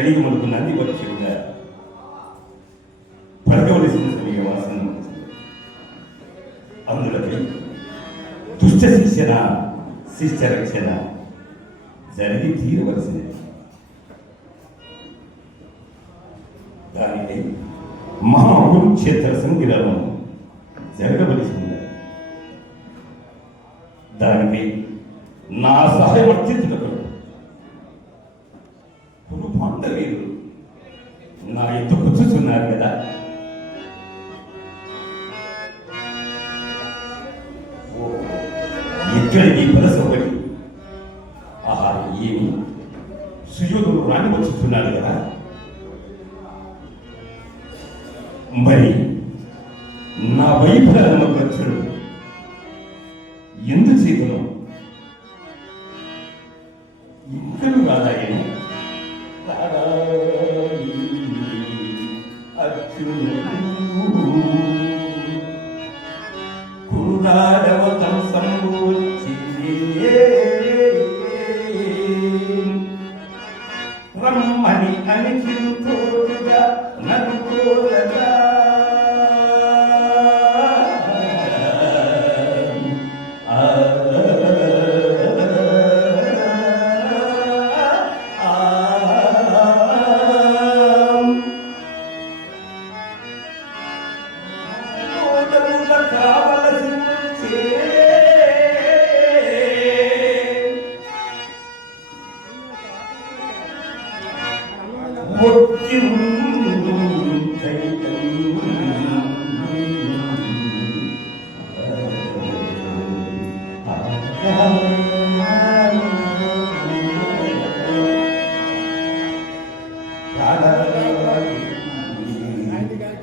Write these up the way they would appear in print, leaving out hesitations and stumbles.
కలిగి మనకు నంది పక్షంగా పలకవలసిన సమయం వాసన అందులోకి దుష్ట శిక్షణ శిష్ట రక్షణ జరిగి తీరవలసినది. దానికై మహాకురుక్షేత్ర సంగ్రామం జరగవలసి ఉంది. దానిపై నా సహాయం అత్యంతకు పాండవీరులు నా ఎత్తు కూర్చున్నారు కదా. ఎక్కడికి పరసపడి ఏమి సుయోధుడు రాని వచ్చుతున్నాడు కదా. మరి నా వైఫల్య ఖర్చుడు ఎందు చేతులు ఇంకను రాదాయను కురునాడవతం సంబూచి రమ్మని అనిచింతోడుగా నలుకోరగా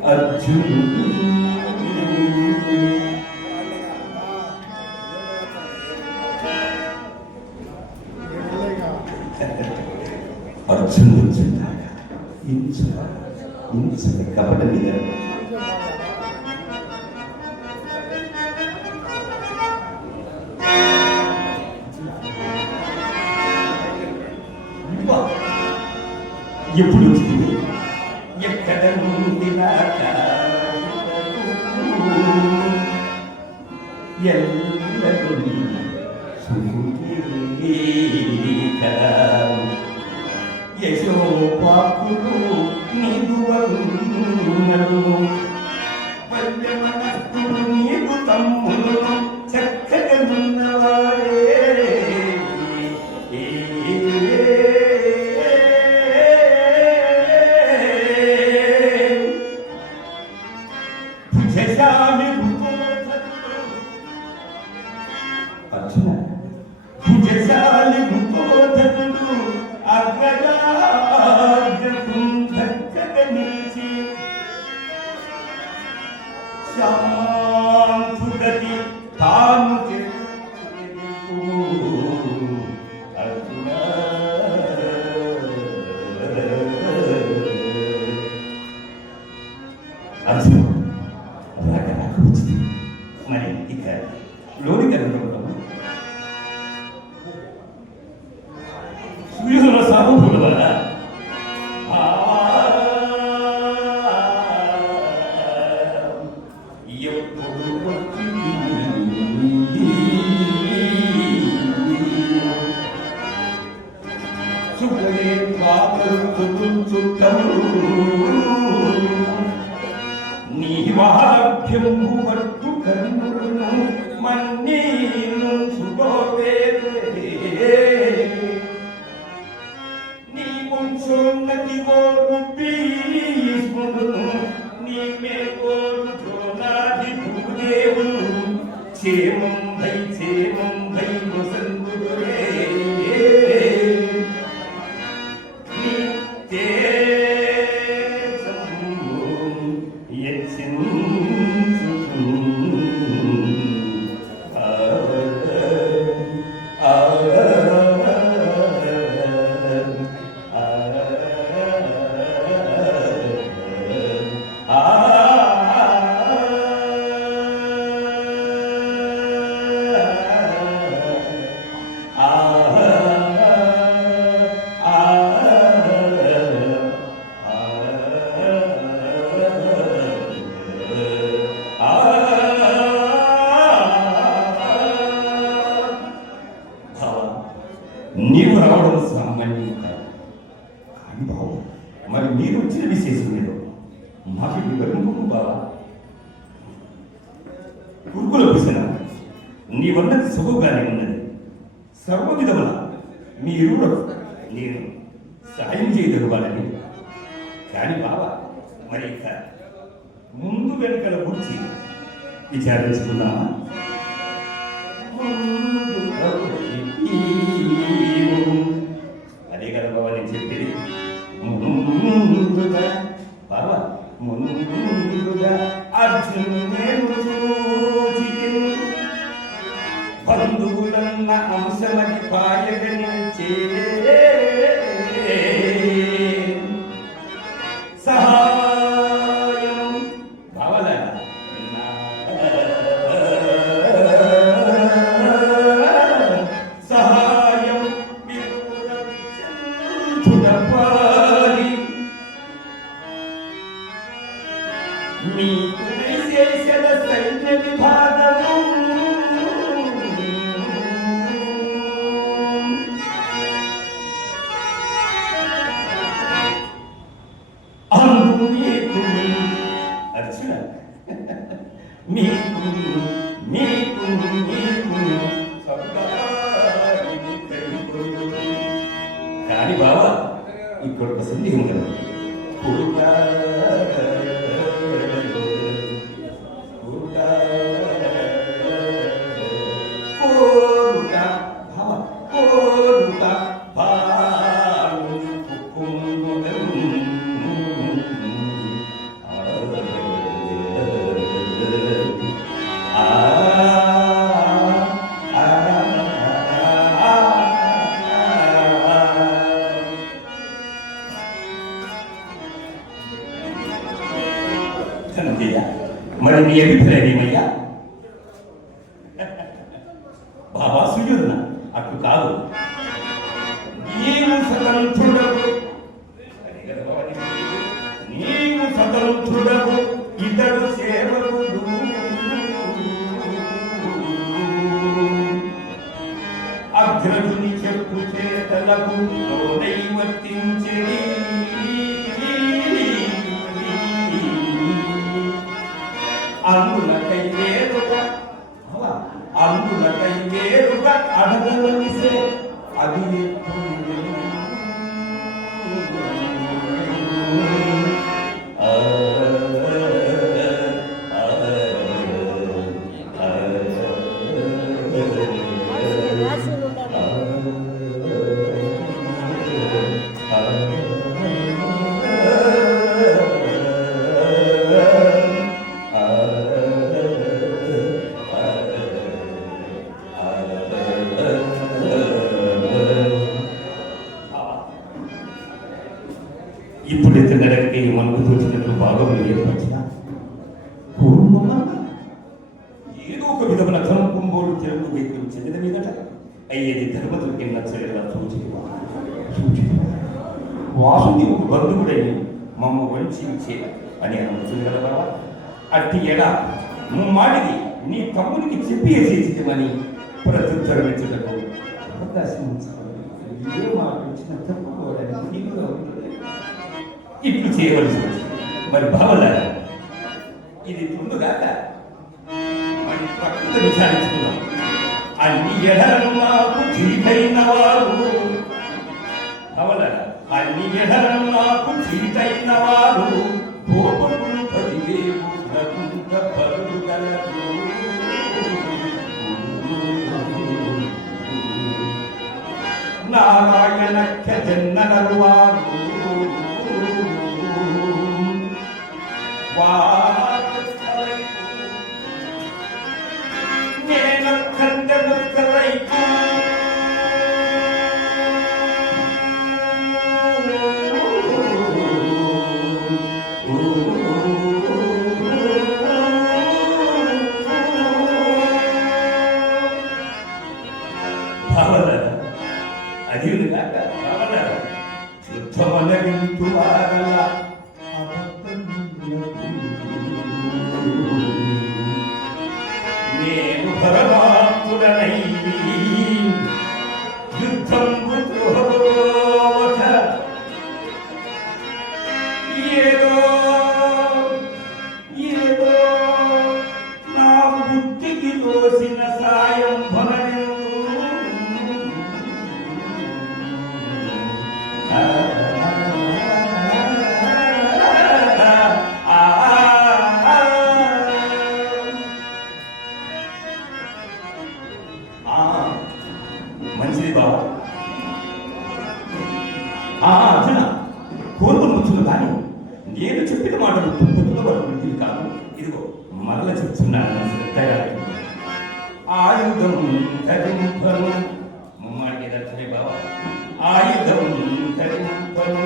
అర్జునుడు కపట మీద ఎప్పుడు ఎక్కడ నుండి యశోపాకులు నిదువన్నరు పల్లెమనస్తులు నీకు తమ్ములు చక్కగనున్నవాడే భుజశాలి అర్జున భుజశాలి భూతోధనుడు అగ్రగార్జుంధక్కగనిచి శాంతుగతి తాను అర్జున అర్జున రాక నాకు వచ్చింది. మరి ఇక లోని కనుక సుయోధన సాగుతుడు కదా. ఎప్పుడు సుఖే నీ వాభ్యంబు వర్తు కర్ణులను మన్నీను సుగోవేదే నీ వంశోన్నతి కోరు భీష్ముడును నీ మేకోరు ద్రోణాది భూదేవులు క్షేమం భై వసంతురే బరువు బావా గురుకుల పిసిన నీవన్నది సుఖంగానే ఉన్నది. సర్వ విధముల మీ ఇరువురు నేను సాయం చేయదలవాలని. కానీ బావా మరి ఇక ముందు వెనుకల గురించి విచారించుకున్నామా? అదే కదా బాబా నేను చెప్పేది. ముందుగా బాబా ముందుగా అర్జునుడే బంధువులన్న అంశమని పాయగని సహాయం బావల సహాయం చుడపాలి మీకు చేసిన సైన్య విభాగము అర్జున మీకు మీకు మీకు కానీ బావా ఇక్కడ ఒక సందేహం కదా. మరి నీ అభిప్రాయం ఏమయ్యా? బాబా సుయోధన అట్లు కాదు. నీవు స్వతంత్రుడవు, నీవు స్వతంత్రుడవు, ఇతడు సేవకుడు. అగ్రజుని చెప్పు చేతలకు లోనై వర్తించేది. అందులకై వేరుగా అడగలనిసే అది ఇప్పుడు తినడానికి మనకు తోచినట్లు భాగం ఏర్పరిచిన ఏదో ఒక విధమైన ధనం కుంభోలు తెలుగు వైపు చెందిన మీదట అయ్యేది ధర్మతులకి నచ్చలేదా సూచి వాసుని ఒక బంధువుడై మమ్మ వంచే అని అనుకుంటుగలవా? అట్టి ఎడా మాడిది నీ తమ్మునికి చెప్పి చేసిమని ప్రత్యుత్తరమించుటకు అవకాశం ఏ మాట వచ్చిన తప్పుకోవడానికి ఇప్పుడు చేయవలసి వచ్చింది. మరి భావన ఇది ముందుగాక మరి ప్రకృతి విచారించుకున్నాం. అన్ని ఎడలను నాకు చీటైన వారు భావన అన్ని ఎడలను నాకు చీటైన వారు గోపకులు 10,000 పరులు గలరు. నారాయణ జన్నగరు వారు నేను కందరైపు భావన అది కాక భావన యుద్ధమనగింటు వారల నేను పరమాత్ముడనై యుద్ధం ఏదో మంచిది బాబా. అర్జున, కోరుకుని కూర్చుంది కానీ నేను చెప్పిన మాటలు తుప్పుతున్న వరకు కాదు. ఇదిగో మరల చెప్తున్నాను శ్రద్ధగా. ఆయుధం ధరింపను ముమ్మాడికి దర్శనే బాబా. ఆయుధం ధరింపను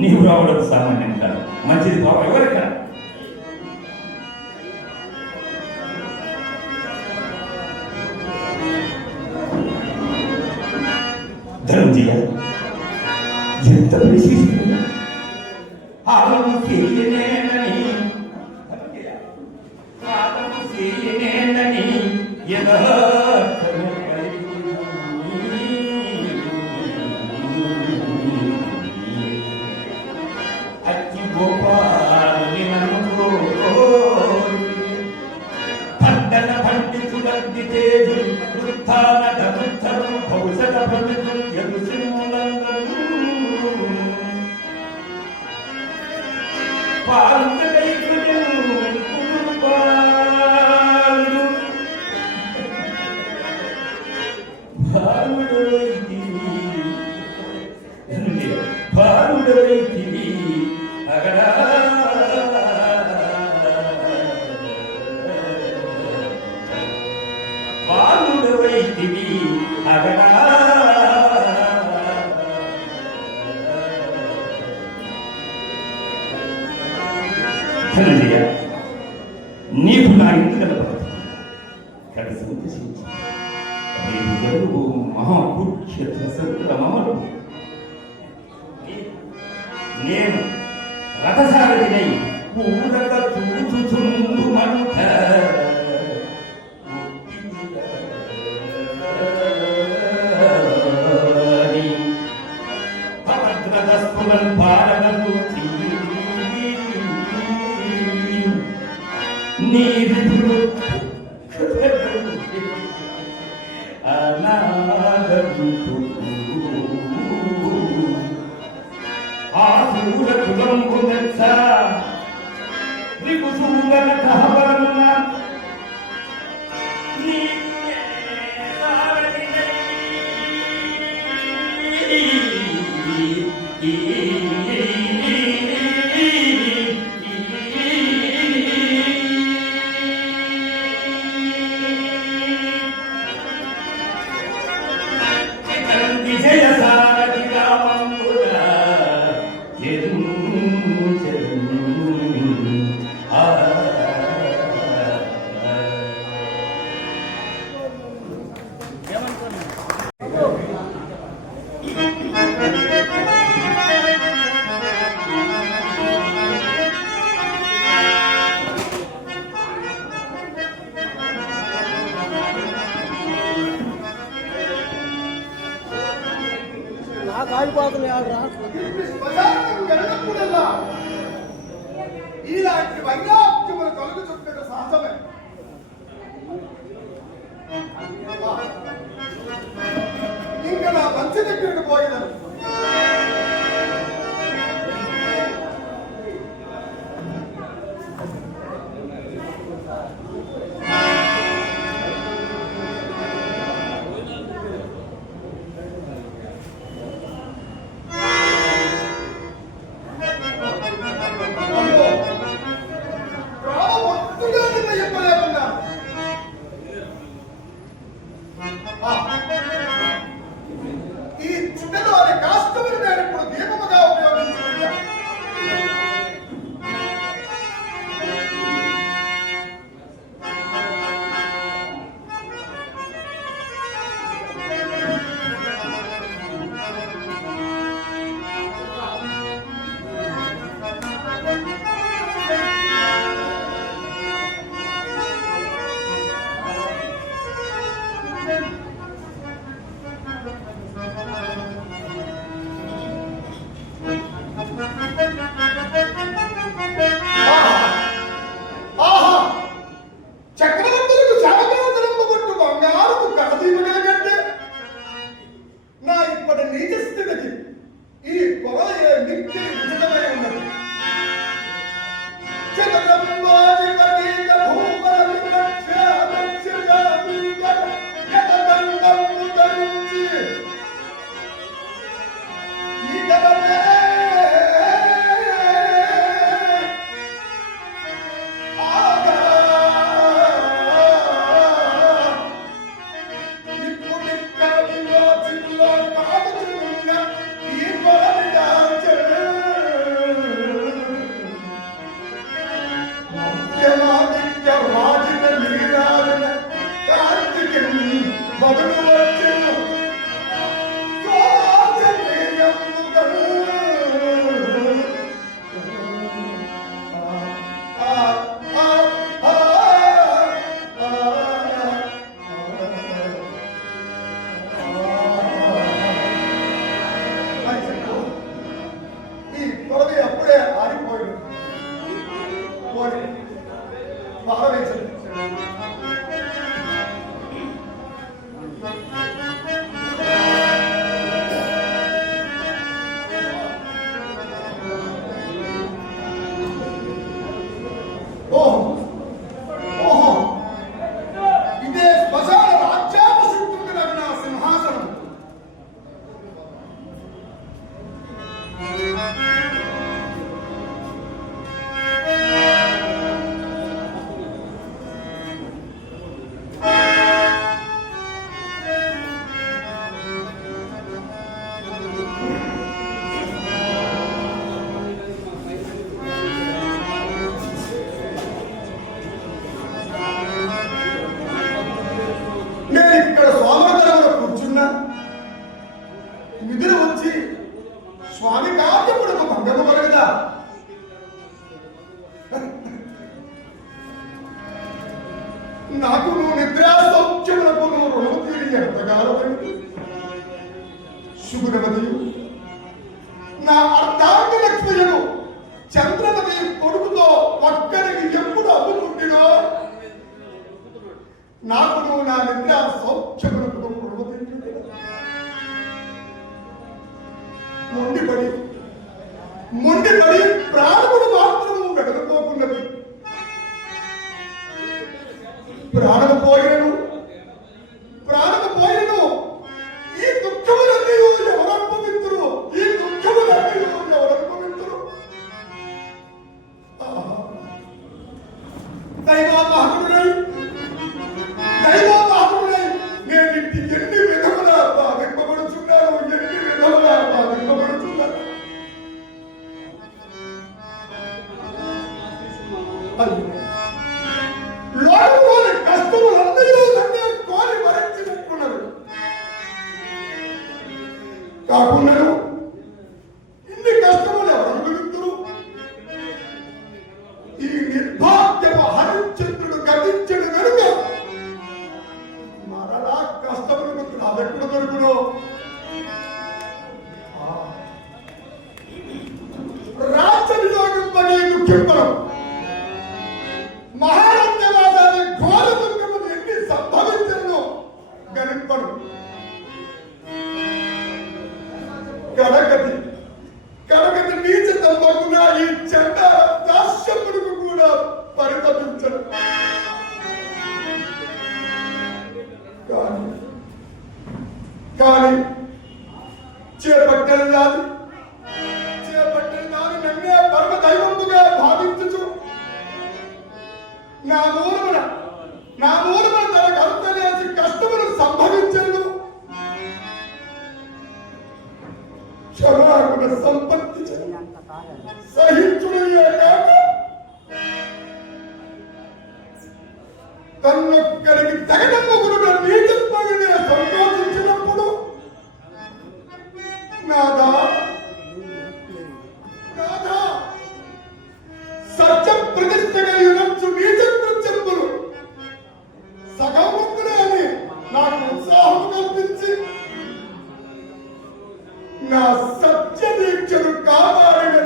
నీవు రావడం సామాన్యం కాదు. మంచిది బాబా. ఎవరికా ధనంజయ ఎంత ప్రశిస్తుంది. ఆదము చేయనేనని నీకు నా ఇంటి కలపడదు. కలిసి ఉద్దేశించి రేపు జరుగు మహాపురుషమలు నేను రథసారథినై పూరక చూచుచుండు మంట భద్రదస్పులను పాలనకు నీ విధులు అనాగంతు ఆసూర కులంబు దచ్చ రిపుసూదన కహవరమున ఇలాంటి వైరాగ్యములు కలుగు చుట్టూ సహజమే. ఇంకా నా మంచి దగ్గరికి పోయినాను. చక్రవర్తులకు శాపగ్రహంబొట్టు బంగారుకు కథదీపగలగంటే నా ఇప్పటి నీచ స్థితికి ఈ పొగలే నిత్య ఉచితమై ఉన్నది. నిద్ర వచ్చి స్వామి కార్యములకు భంగము కలగదా? నాకు నువ్వు నిద్రా సౌఖ్యములకు నువ్వు రుణము తీరి ఎంతగానమైంది. శుభ్రవతియు నా అర్ధాంగ లక్ష్మయ్యను చంద్రవతి కొడుకుతో ఒక్కరికి ఎప్పుడు అమ్ముకుంటునో నాకు నువ్వు నా నిద్రా సౌఖ్యములకు రుణము తీరి మొండిపడి ప్రాణములు మాత్రము వెడలిపోకున్నది. ప్రాణము పోయినను ఈ దుఃఖములన్నీ ఎవరనుభవింతురు? ఈ దుఃఖములన్నీ ఎవరనుభవింతురు? దైవోపాహకుడై నేను ఎన్ని విధములా బాధింపబడుచున్నాను, ఎన్ని విధములా బాధింపబడుచున్నాను. లోకంలోని కష్టములన్నీ నన్నే కోరి భరించినట్టున్నది. కాకుండా ఇన్ని కష్టములు ఎవరు అనుభవిస్తున్నారు? ఈ నిర్భాగ్యము హరిశ్చంద్రుడు గతించడు కనుక మరలా కష్టములకు నాదెక్కడ దొరుకును? రాజ్య వియోగం పని దుఃఖింపడం, మహారాజ్యవాదాన్ని ఘోర దుఃఖము ఎన్ని సంభవించను గణింపడు. కడగతి నీచ తప్పకుండా ఈ చెడ్డ దాస్యములకు కూడా పరితపించడు. కానీ చేపట్టని దాని నన్నే పరమ దైవముగా భావించుచు నా మూలమున తన కర్తలేసి కష్టములు సంభవించను. క్షమాగుణ సంపత్తి సహించుడయ్యే కాక తన్నొక్కరికి తగినముగురుగా నీచత్వగానే సంతోషించినప్పుడు నాదా సత్య ప్రతిష్టగా యునొచ్చు నీచ కృత్యములు సగముకునే అని నాకు ఉత్సాహం కల్పించి నా సత్య దీక్షను కాపాడిన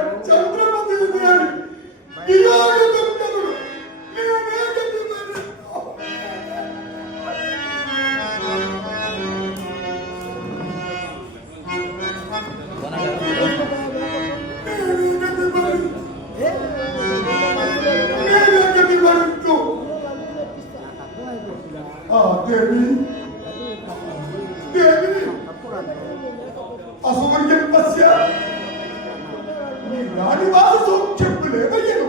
నీ రాణివాస సౌఖ్యము లేవయ్యను.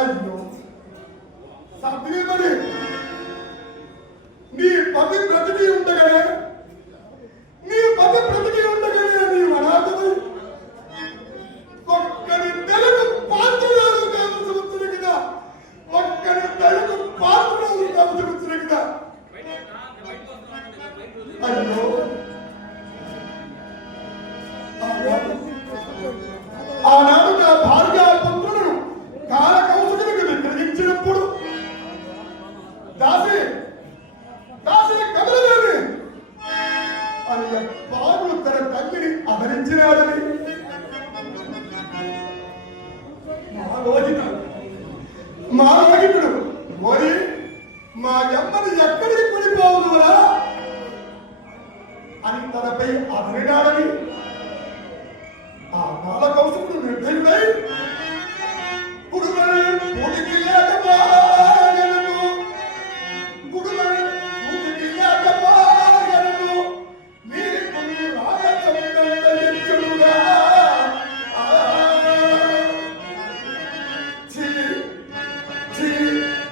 అయ్యో సాధ్యమే మరి. నీ పతి బ్రతికి ఉండగానే నీవు అనాథమై ఒక్కరి తెలకు పాత్రలు సంవత్సరం కదా, ఒక్కరి తెలకు పాత్రలు సంవత్సరం కదా. అయ్యో ఆనాడు నా భార్య పుత్రులను కాలకౌశకులకు విక్రయించినప్పుడు దాసి కదలదేవి అన్న పాములు తన తల్లిని అమరించినాడని మాలోహితుడు ఓరి మా అమ్మని ఎక్కడికి పడిపోవునురా అని తనపై అదరినాడని ఆ కాలకౌశకుడు నిర్భయుడై గుడుమని పూటికి లేకపోయెను, గుడుమని పూటికి లేకపోయెను, నీకు రాగచందంత ఎచ్చుడుగా.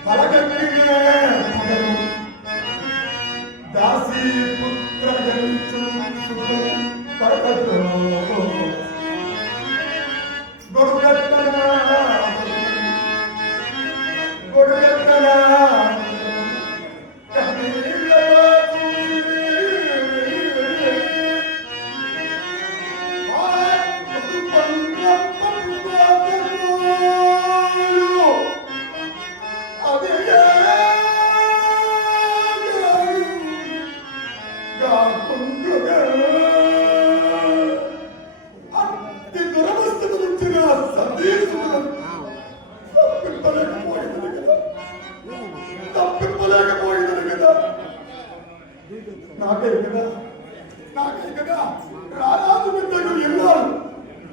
పలగట్టినే దాసి పుత్ర నాకే కదా రారాజు బిడ్డకు ఎల్లారు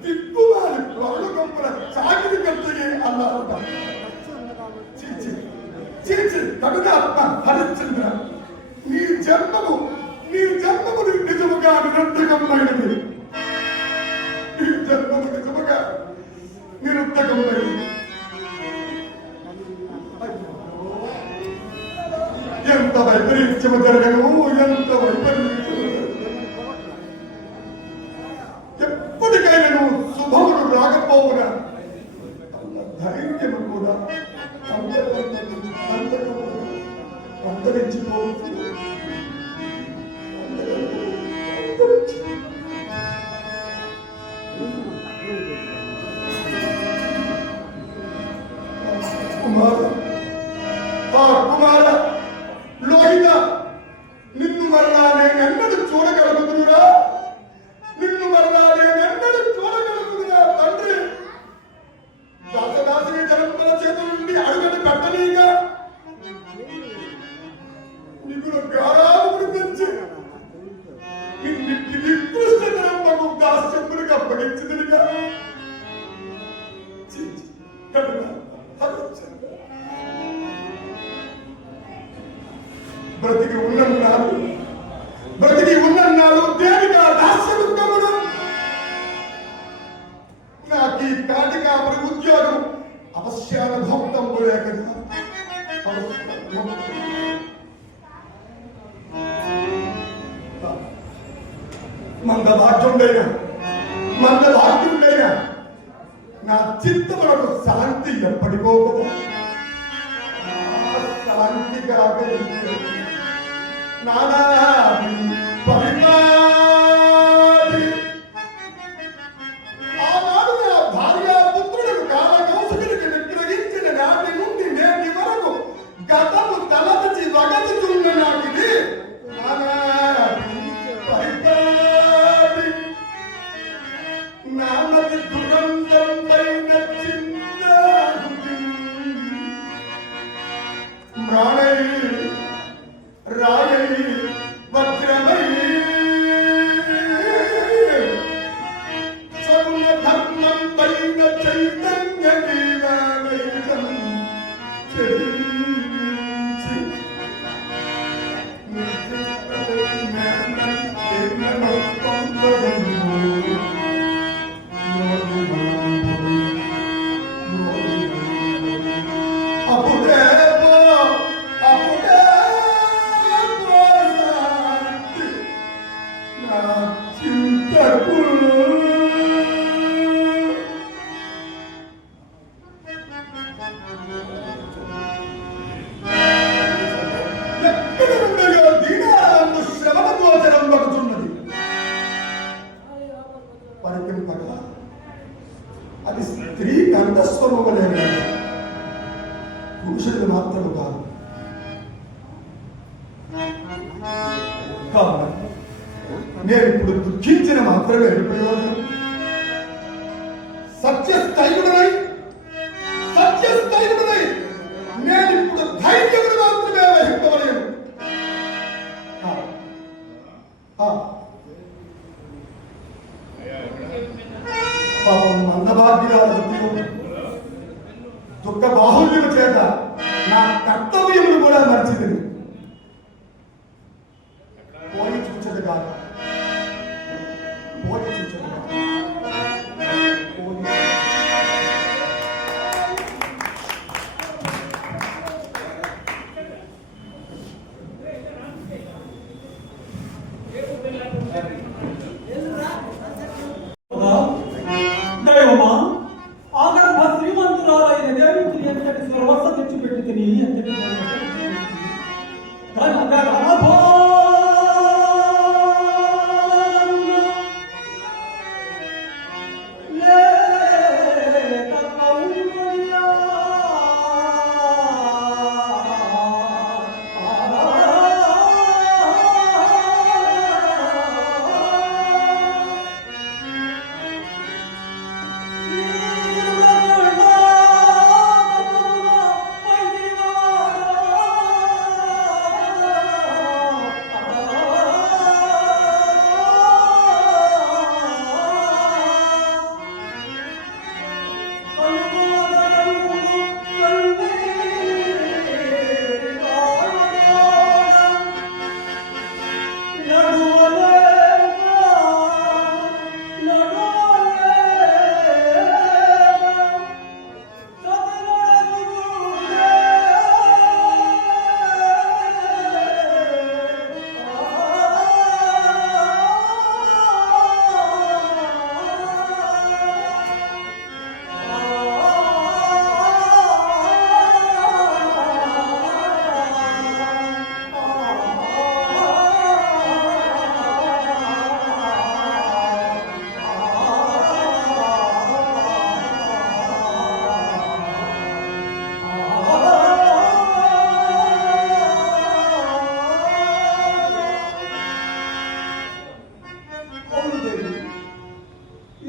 దిక్కుమాలి ప్రౌఢ గొప్పల చాకిరి కట్టగే అన్నారట. చీచి కనుగాత్మ హరిశ్చంద్ర, నీ జన్మము నిజముగా నిరర్థకమైనది. నీ జన్మము నిజముగా నిరర్థకమైనది. ఎంత వైపరీత్యము జరగను, ఎంత వైపరీత్యము ఎప్పటికైనా శుభములు రాకపోవునా అన్న ధైర్యము కూడా అంతరించిపోవచ్చు. కుమార లోహిత, నిన్ను మరలా నేనెన్నడూ చూడగలుగుతురా? నిన్ను మరలా నేనెన్నడూ చూడగలుగుతురా తండ్రి? దాసదాసిని జనముల చేతుల నుండి అడుగని పెట్టనీగా నీకు గారామును పెంచి నిన్నిట్టి నికృష్ట జన్మకు దాస్యములకు అప్పగించదునిగా. బ్రతికి ఉన్నన్నాడు దేనిగా దాస్యముఖముడు. నాకు ఈ కాటికాపరి ఉద్యోగం అవశ్యానుభక్తంబు లేక మందభాగ్యుడైనా నా చిత్తములకు శాంతి ఎప్పటికో కదా. శాంతి కాక నానా పరిమాది ఆనాడు నా భార్యాపుత్రులను కాలకౌశకునికి నిగ్రహించిన నాటి నుండి నేటి వరకు గతము తలచి వగచుచున్న నాటిది నానా పరిమాది. నామది దురంతంపైన చిన్న ప్రాణై రాయై వజ్రమై సగుణ ధర్మం పైన చైతన్య నీలానైతం చెరించి అది స్త్రీ కంఠస్వరూపమే, పురుషుడు మాత్రము కాదు. కావున నేను ఇప్పుడు దుఃఖించిన మాత్రమే ప్రయోజనం. సత్యస్థైర్యుడనై నేను ఇప్పుడు ధైర్యమును మాత్రమే వహింపవలేను. పాపం మందభాగ్యురాల దుఃఖ బాహుల్యము చేత నా కర్తవ్యములు కూడా మర్చిది. పోయి చూచదు కాక దైవమా, ఆగర్భ శ్రీమంతురాలైన దేవికి ఎంతటి సర్వస్వ తెచ్చిపెట్టి తిని ఎంతటి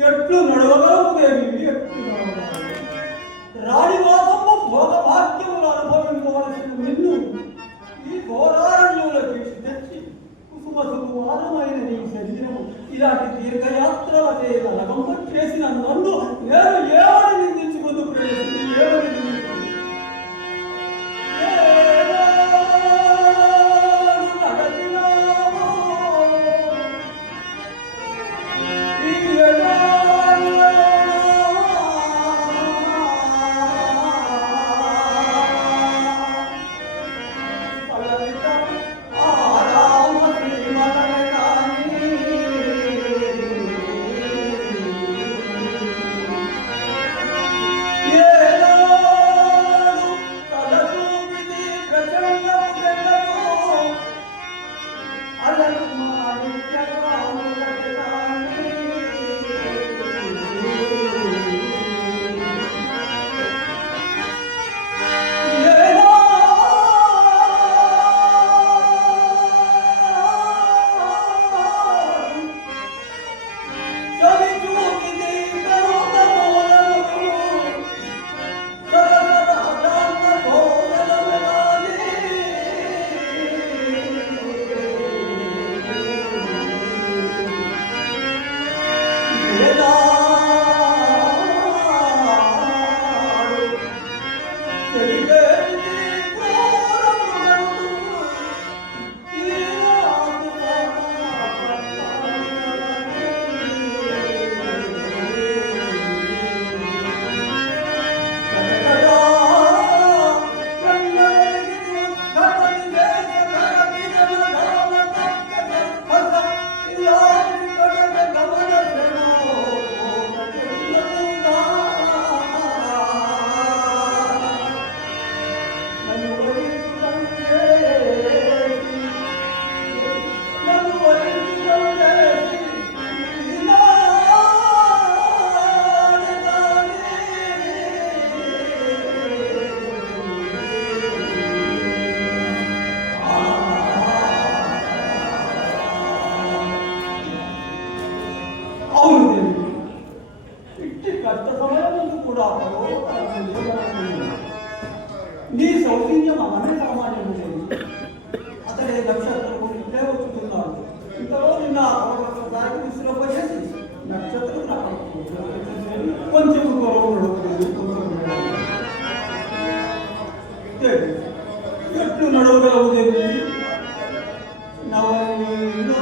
ఎట్లు నడవగలవు దేవి, ఎట్లు నడవగలవు? రాణివాసము భోగ భాగ్యములు అనుభవించవలసిన నిన్ను ఈ ఘోరారణ్యములకి తెచ్చి కుసుమ సుకుమారమైన నీ శరీరము ఇలాంటి తీర్థయాత్రల చేయగలగంప చేసిన నన్ను నేను ఏమని నిందించుకుంటూ ప్రవేశించి ఏమని నిందించుకుంటూ ఈ కష్ట సమయం కూడా నీ సౌజన్యం అనే సామాన్యం ఉండేది. అతడే నక్షత్రము ఇట్లే వచ్చుతున్నాడు. ఇంతలో నిన్న దానికి విసిరపోయేసి నక్షత్రం కొంచెం ఎట్లు నడవగలవు దేవి? నవనీలో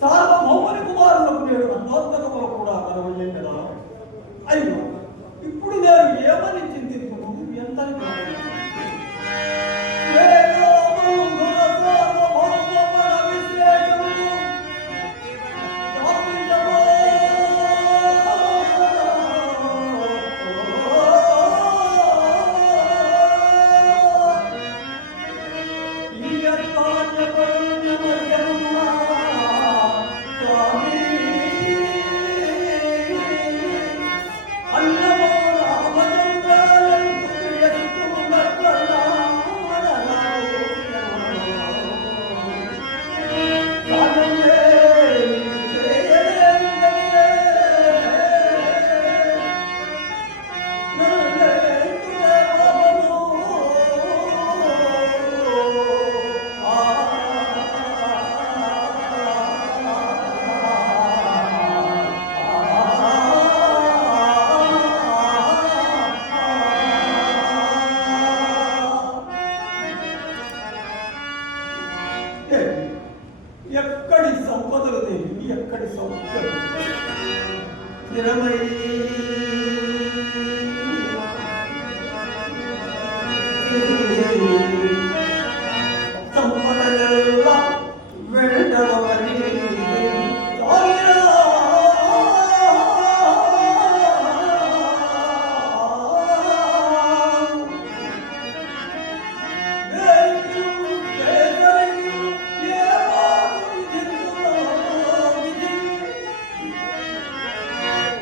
సార్వభౌముని కుమారులకు నేను అన్నోత్తములు కూడా కలవలేం కదా. అయ్యో, ఇప్పుడు నేను ఏమని చింతించును? ఎంత ఎక్కడి సంపదలు దేవి, ఎక్కడి సౌఖ్యం స్థిరమై సంపదలెల్లా వెంటబడి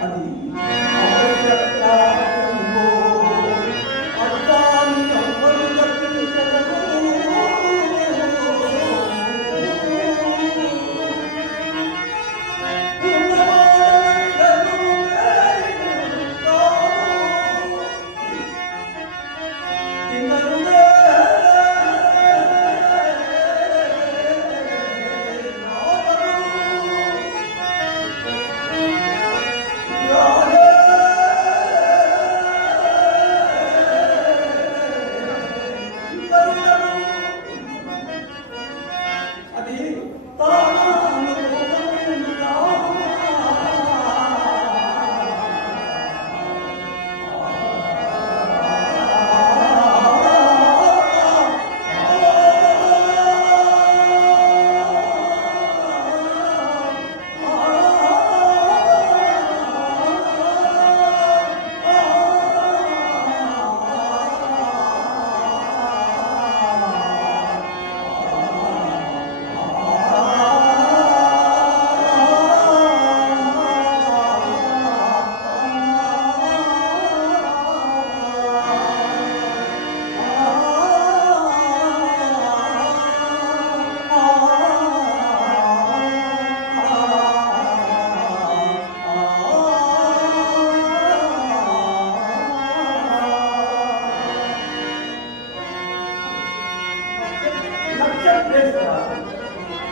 అది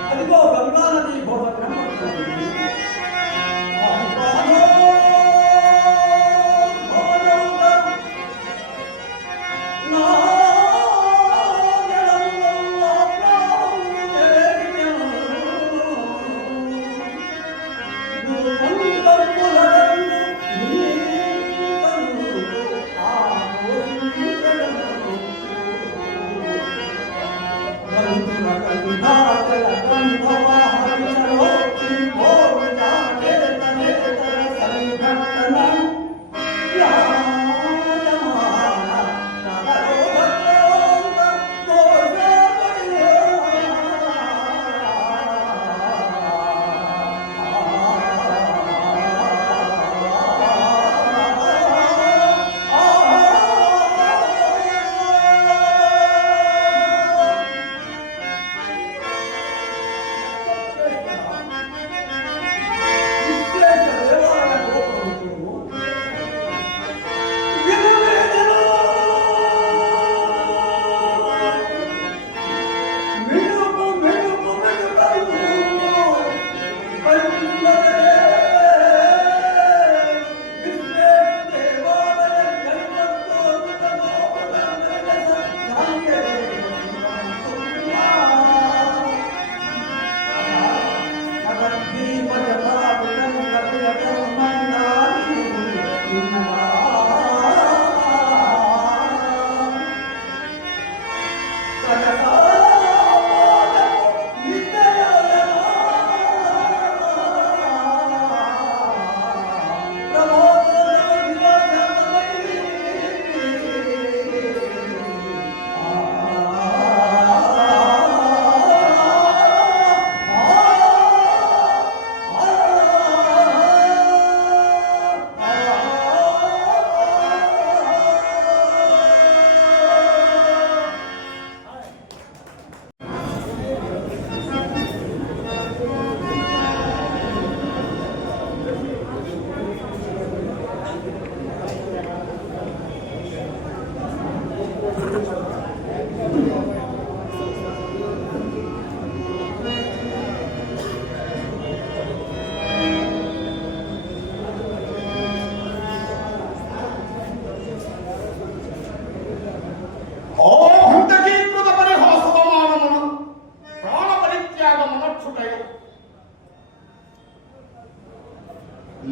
అదిగో గంగా నది ఘోష వినపడుతుంది.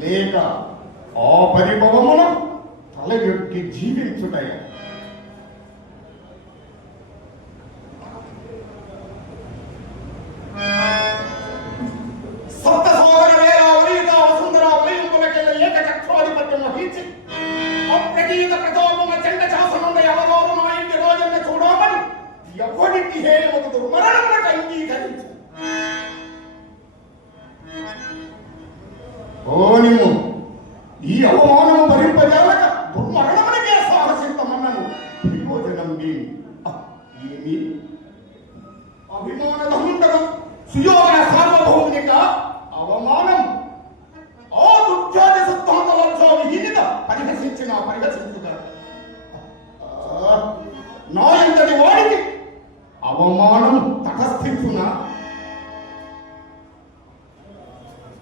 లేక ఆ పరిభవమున తలయొక్కి జీవించుటయ. సప్త సోదరవే అవరీత వసుంధర వలయంబులకెల్ల ఏకచక్రాధిపత్యం వహించి అప్రతీత ప్రతాపమ చండ శాసనుండ ఎవరోరు నా ఇంటి రోజన్న చూడమని ఎవరికి హేయముకు దుర్మరణములకు అంగీకరించు. ఓనిము ఈ అవమానము భరింపజాలక దుర్మరణమునికే సాహసితమన్నను ప్రయోజనం ఏమి? అభిమానదహుండను సుయోగన సార్వభౌమిక అవమానం ఆ దుర్జాతి సిద్ధాంత లబ్ధ విహీనిత పరిహసించుగా నా ఇంతటి వాడికి అవమానం తటస్థించునా?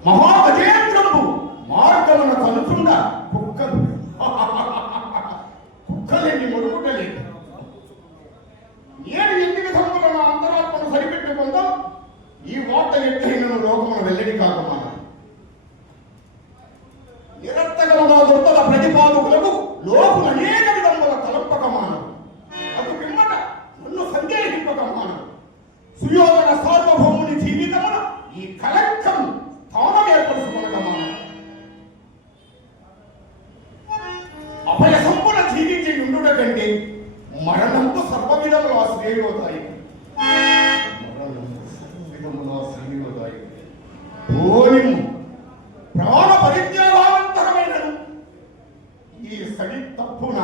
మహాగజేంద్రము మార్గమున కలుచుండా కుక్కలేని మొడుగుటలేదు. నేను ఎన్ని విధముల నా అంతరాత్మను సరిపెట్టుకుందాం ఈ వార్త ఎట్లయినను లోకమున వెల్లడి కాకమాన నిరర్థకముగా దొరకల ప్రతిపాదకులకు లోకులు అనేక విధముల తలంపకమానం అటు పిమ్మట నన్ను సందేహింపకమానం సుయోధన సార్వభౌముని జీవితమున ఈ కలంకం స్థానం ఏర్పరుచుకొనకమానం అభయ సంపూర్ణ జీవించి ఉండుట కంటే మరణంతో సర్వ విధముల శ్రేయోదాయి ప్రాణ పరిత్యాగానంతరమైనను ఈ సడి తప్పున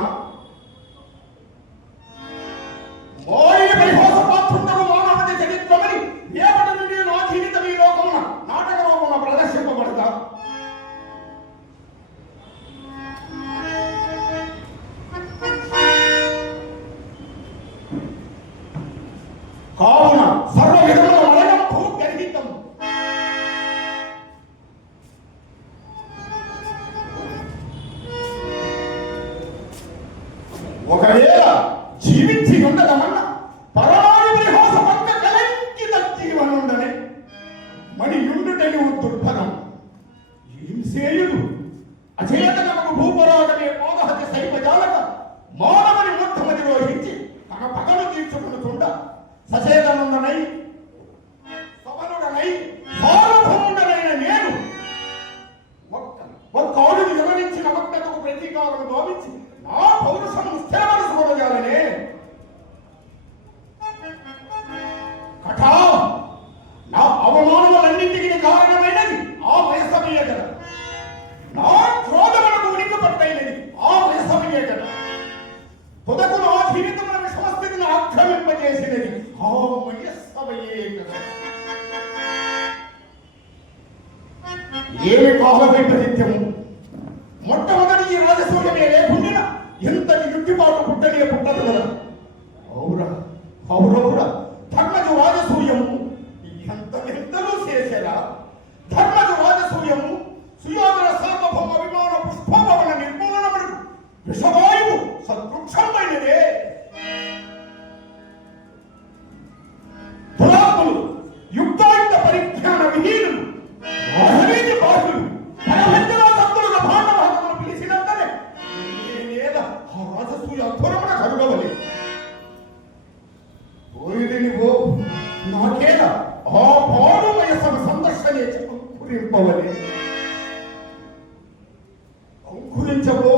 మోడిన పరిహాస పాత్రుండము మానవుడి చరిత్రమని రేపటి నుండి నా జీవితం ఈ లోకమున నాటక రూపమున ప్రదర్శింపబడతా కావున సర్వ విధముల మరణంకు గర్హితం ఒకవేళ జీవించి ఉండదమన్న పరమాణు పరిహాస పక్క కలంకిత జీవనుండని మణి యుండుటని దుర్భరం ఏం సేయుడు అచేతనకు భూపరాగమే మోదహతి సైపజాలక మానవుని మొత్తమని రోహించి తన పగలు తీర్చుకునుచుండ సచేతనుండనై సబలుడనై సార్వభౌముడనైన నేను ఒక్క అడుగు వివరించిన వక్తకు ప్రతీకారం భావించి నా పౌరుషము స్థిరపరచుకోగలనే కథ నా అవమానములన్నింటికి కారణమైనది ఆ వయసమయ్యే కదా నా క్రోధములకు ఉనికి పట్టైనది ఆ వయసమయ్యే కదా తుదకు నా జీవితముల విషమస్థితిని ఆక్రమింపజేసినది ఆ వయస్సమయ్యే కదా ఏమి కాల వైపరీత్యము మొట్టమొదటి ఈ రాజసూయమే లేకుండా ఎంతటి యుక్తిపాటు పుట్టనే పుట్టదు కదా అవురా ధర్మజు రాజసూయము ఎంతలో చేసేలా ధర్మజు రాజసూయము సుయోధన సార్వభౌమ అభిమాన పుష్పభవన నిర్మూలనముడు విషవాయువు సదృక్షమైనదే దురాత్ములు యుక్తాయుక్త పరిజ్ఞాన విహీనులు రాజనీతి బాహులు పరభంజన శబ్దులుగా భాండభాగములు పిలిచినంతనే నేనేద ఆ రాజసూయ అధ్వరమున కరుగవలే పోయిదని పో నాకేలా ఆ పాడు వయస్సును సందర్శనే అంకురింపవలే అంకురించబో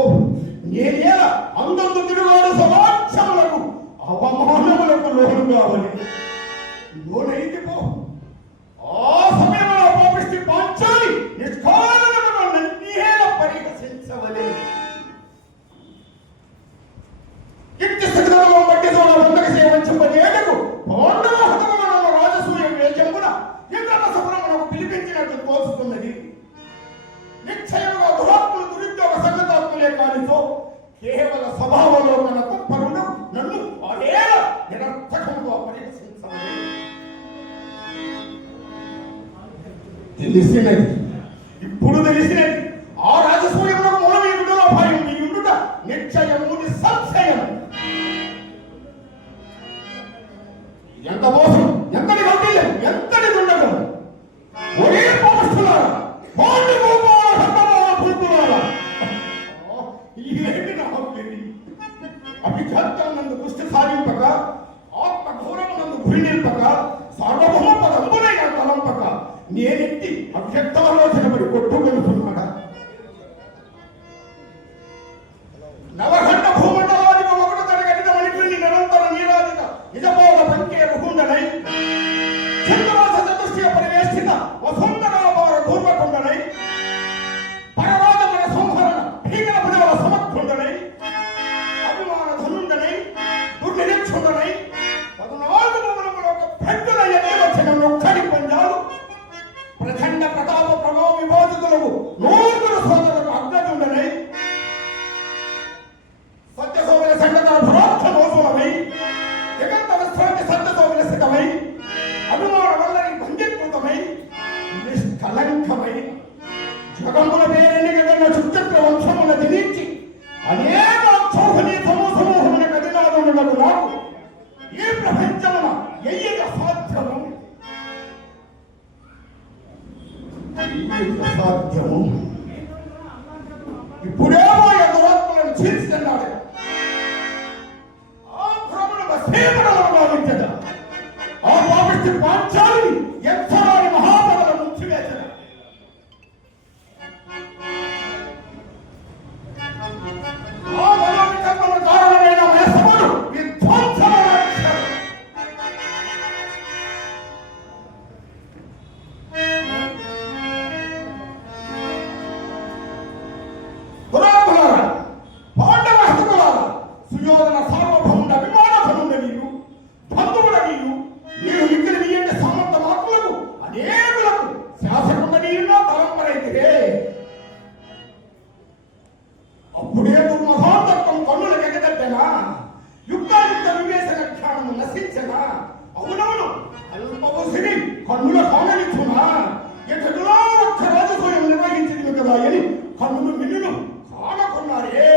నేనేలా అందందు తిరుగాడు సమాజములకు అవమానములకు లోను కావాలి లోనైతే పో ఆ సమయంలో పాపిష్టి పాంచాలి నిష్కారణముగా నన్నేల పరిహసించవలే ఇట్టి స్థితిలో బట్టి చూడ వందకి సేవించబడేటకు పాండవహతమున రాజసూయ వేజమున ఇంద్రసపురమునకు పిలిపించినట్టు తోచుతున్నది నిశ్చయముగా దురాత్ములు దురుద్యోగ సంగతాత్ములే కానితో కేవల స్వభావలోకన తత్పరుడు నన్ను అదేల నిరర్థకముగా పరిహసించవలే తెలిసినది ఇప్పుడు తెలిసినది ఆ రాజసూయమునకు మూలమీయుడులో భయం నీయుండుట నిశ్చయము నిస్సంశయం ఎంత మోసం ఎంతటి వంటిల్యం ఎంతటి దుండగం ఒరే పాస్తులారా పాండి గోపాల హతమాల పూర్తులారా ఇవేమి నా హక్కు అభిఘాతం నందు దృష్టి సాధింపక ఆత్మ గౌరవనందు గురి నిల్పక సార్వభౌమ పదంబులైన తలంపక నేనెత్తి అభ్యక్తాలోచనపడి కొట్టుకొనుతున్నాడా నవఖండ భూమండలానికి ఒకటి తరగతిన మణిపుణ్ణి నిరంతర నీరాజిత నిజబోధ పంకే రుకుండనై చంద్రవాస చతుష్య పరివేష్టిత వసుంధరావార ధూర్వకుండనై పరవాదమున సంహరణ భీకర భుజవల సమర్థుండనై అభిమాన ధనుండనై దుర్నిరీక్షుండనై 14 భువనముల ఒక పెద్దల ఎత్తి వచ్చిన నొక్కడి పంజాలు ప్రచండ ప్రతాప ప్రభావ విభాజితులకు 100 సోదరులకు అగ్రజుండనై సత్యసోమల సంగతల భరోక్ష మోసమై జగత్త విశ్రాంతి సత్యసోమల స్థితమై అభిమాన వల్లని భంగిత్కృతమై ఇది అసాధ్యము. ఇప్పుడేమో ఎదురాత్మలను చీల్చుతున్నాడు. ఆ భ్రమణ సేవలను భావించదా ఆ పాపిష్టి పాంచాలిని ఎంతరాని మహాబల ముంచివేసిన ఆ మనోవికల్పన కారణమైన వేసముడు విధ్వంసమరాక్షసుడు. పురాణాల పాండవ హస్తులాల సుయోధన సార్వభౌముడ అభిమానభనుడ నీరు బంధువుల నీరు ఇక్కడ నీయంటే సమర్థ మాత్రులకు అనేకులకు శాసకుండ నీరులో తలంపరైతే అప్పుడే దుర్మహాంతత్వం కన్నుల ఎగదట్టనా యుక్తాయుక్త వివేచన జ్ఞానము నశించనా అవునవును అల్పవసిని కన్నుల కాననిచ్చునా ఎటులో ఒక్క రాజసూయం నిర్వహించింది కదా అని కన్నులు మిన్నులు కానకున్నారే.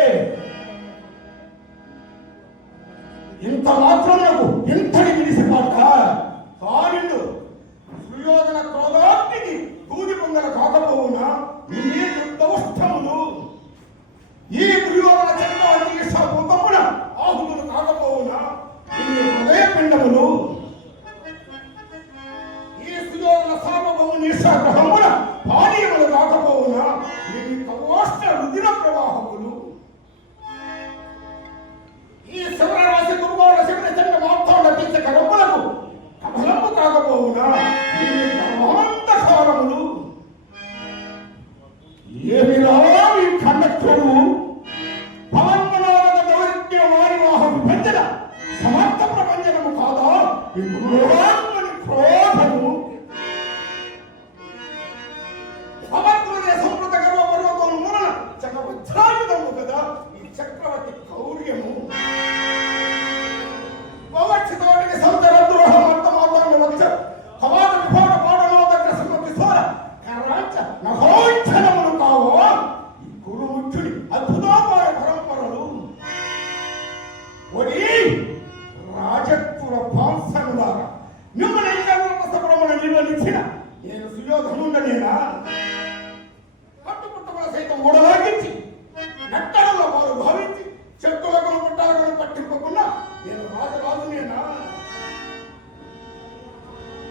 ఇంత మాత్రములకు ఇంతటి విడిసిపాట కానిండు సుయోధన క్రోధాగ్నికి దూది పొంగల కాకపోవునా ఈ దుర్దౌష్టములు ఈ దుర్యోధన చక్రవర్తి శాపమున ఆహుతులు కాకపోవునా ఈ హృదయ పిండములు ఈ సుయోధన సార్వభౌముని గ్రహమున పానీయములు కాకపోవునా ఈ కవోష్ట రుధిర ప్రవాహములు ఈ శివరాశి దుర్గోణ శివుని చండ మార్తాండ తీర్చ కరములకు కమలము కాకపోవునా ఈ కర్మాంతకారములు ఏమి రావి కండక్టరు పవన్మనాద దౌర్య వారివాహం విభజన సమర్థ ప్రపంచనము కాదా ఈ గురువాత్మని క్రోధము సమర్థులనే సంస్కృత గర్వపర్వతం మూలన చక్రవజ్రాయుధము కదా ఈ చక్రవర్తి కౌర్యము పవక్షతోటికి సంతరద్రోహం అర్థమవుతాన్ని వచ్చ కవాత విభాగ పాడలో దగ్గర సమర్థి సోర కరాంచ నహోచ్చనములు కావో ఈ గురుముఖ్యుని అద్భుతోపాయ పరంపరలు ఒడి రాజత్వ పాంసనులారా మిమ్మల్ని ఏకాగ్రతపరమున నిర్వహించిన నేను సుయోధనుండనేనా కట్టుకుట్టముల సైతం ఊడలాగించి నట్టడలో వారు భావించి చెట్టులకు పుట్టాలను పట్టింపకుండా నేను రాజరాజునేనా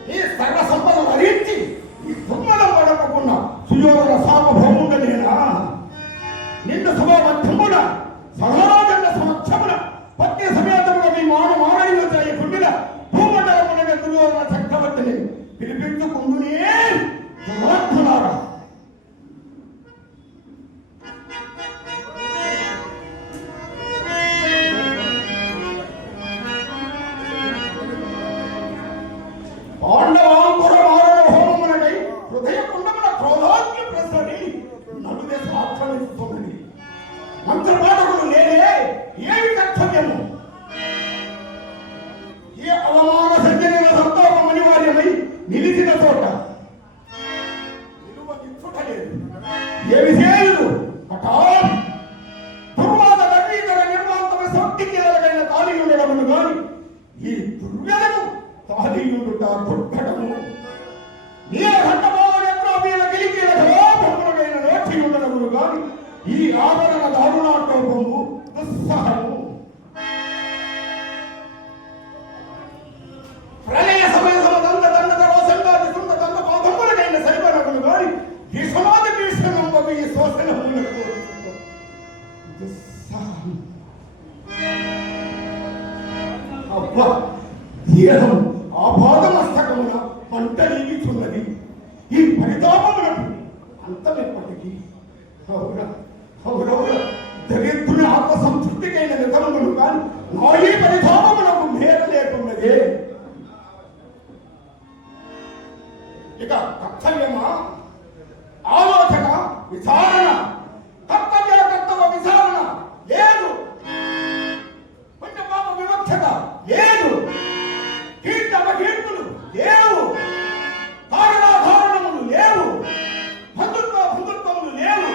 ఈ సర్వ సంపదలు హరించి ఈ దుమ్మలం పడకుండా సుయోధన సార్వభౌముండనేనా నిన్ను సభామధ్యమున సహరాజన్న సమక్షమున పత్ని సమేతముగా మీ మానవీయ చేయకుండా భూమండలమున దుర్యోధన చక్రవర్తిని పిలిపించుకుందునే దురాత్మలారా. పాండవాంకుర మారణ హోమమునకై హృదయ కుండమున క్రోధాగ్ని ప్రసరి నలుదే సాక్షమిస్తున్నది. మంత్రపాఠకులు లేనే ఏమి కర్తవ్యము? ఏ అవమాన సంజన సంతాపం అనివార్యమై నిలిచిన చోట నిలువ నిచ్చుటలేదు. ఏ విషయాలు హఠాత్ దుర్వాద నవీకర నిర్మాంతమైన శక్తికి ఎలాగైన తాళియుండడమును గాని ఈ దుర్వ్యలకు తాళియుండుట దుర్ఘటము. నీలఘట్టమోగనేత్ర వీల గిలికీల ఘోరములైన నోటియుండడమును గాని ఈ ఆభరణ దారుణాటోపము దుస్సహము. ప్రళయ సమయముల దండ రోషంగాది సుంద దండ పాదములకైన సరిపడములు గాని భీషణాది భీషణంబగు ఈ శోషణములకు దుస్సహము. అబ్బా దేహం ఆపాదమస్తకమున మంటలీచున్నది. ఈ పరితాపమునకు అంతమెప్పటికీ దరిద్రుని ఆత్మ సంతృప్తికైన నిధనములు కానీ నా ఈ పరితాపమునకు మేర లేకున్నదే. ఇక కర్తవ్యమా ఆలోచన విచారణ కర్తవ్య విచారణ లేదు. కొంచెం పాప వివక్షత లేదు. కీర్తులు లేవు. కారణాధారణములు లేవు. బంధుత్వములు లేవు.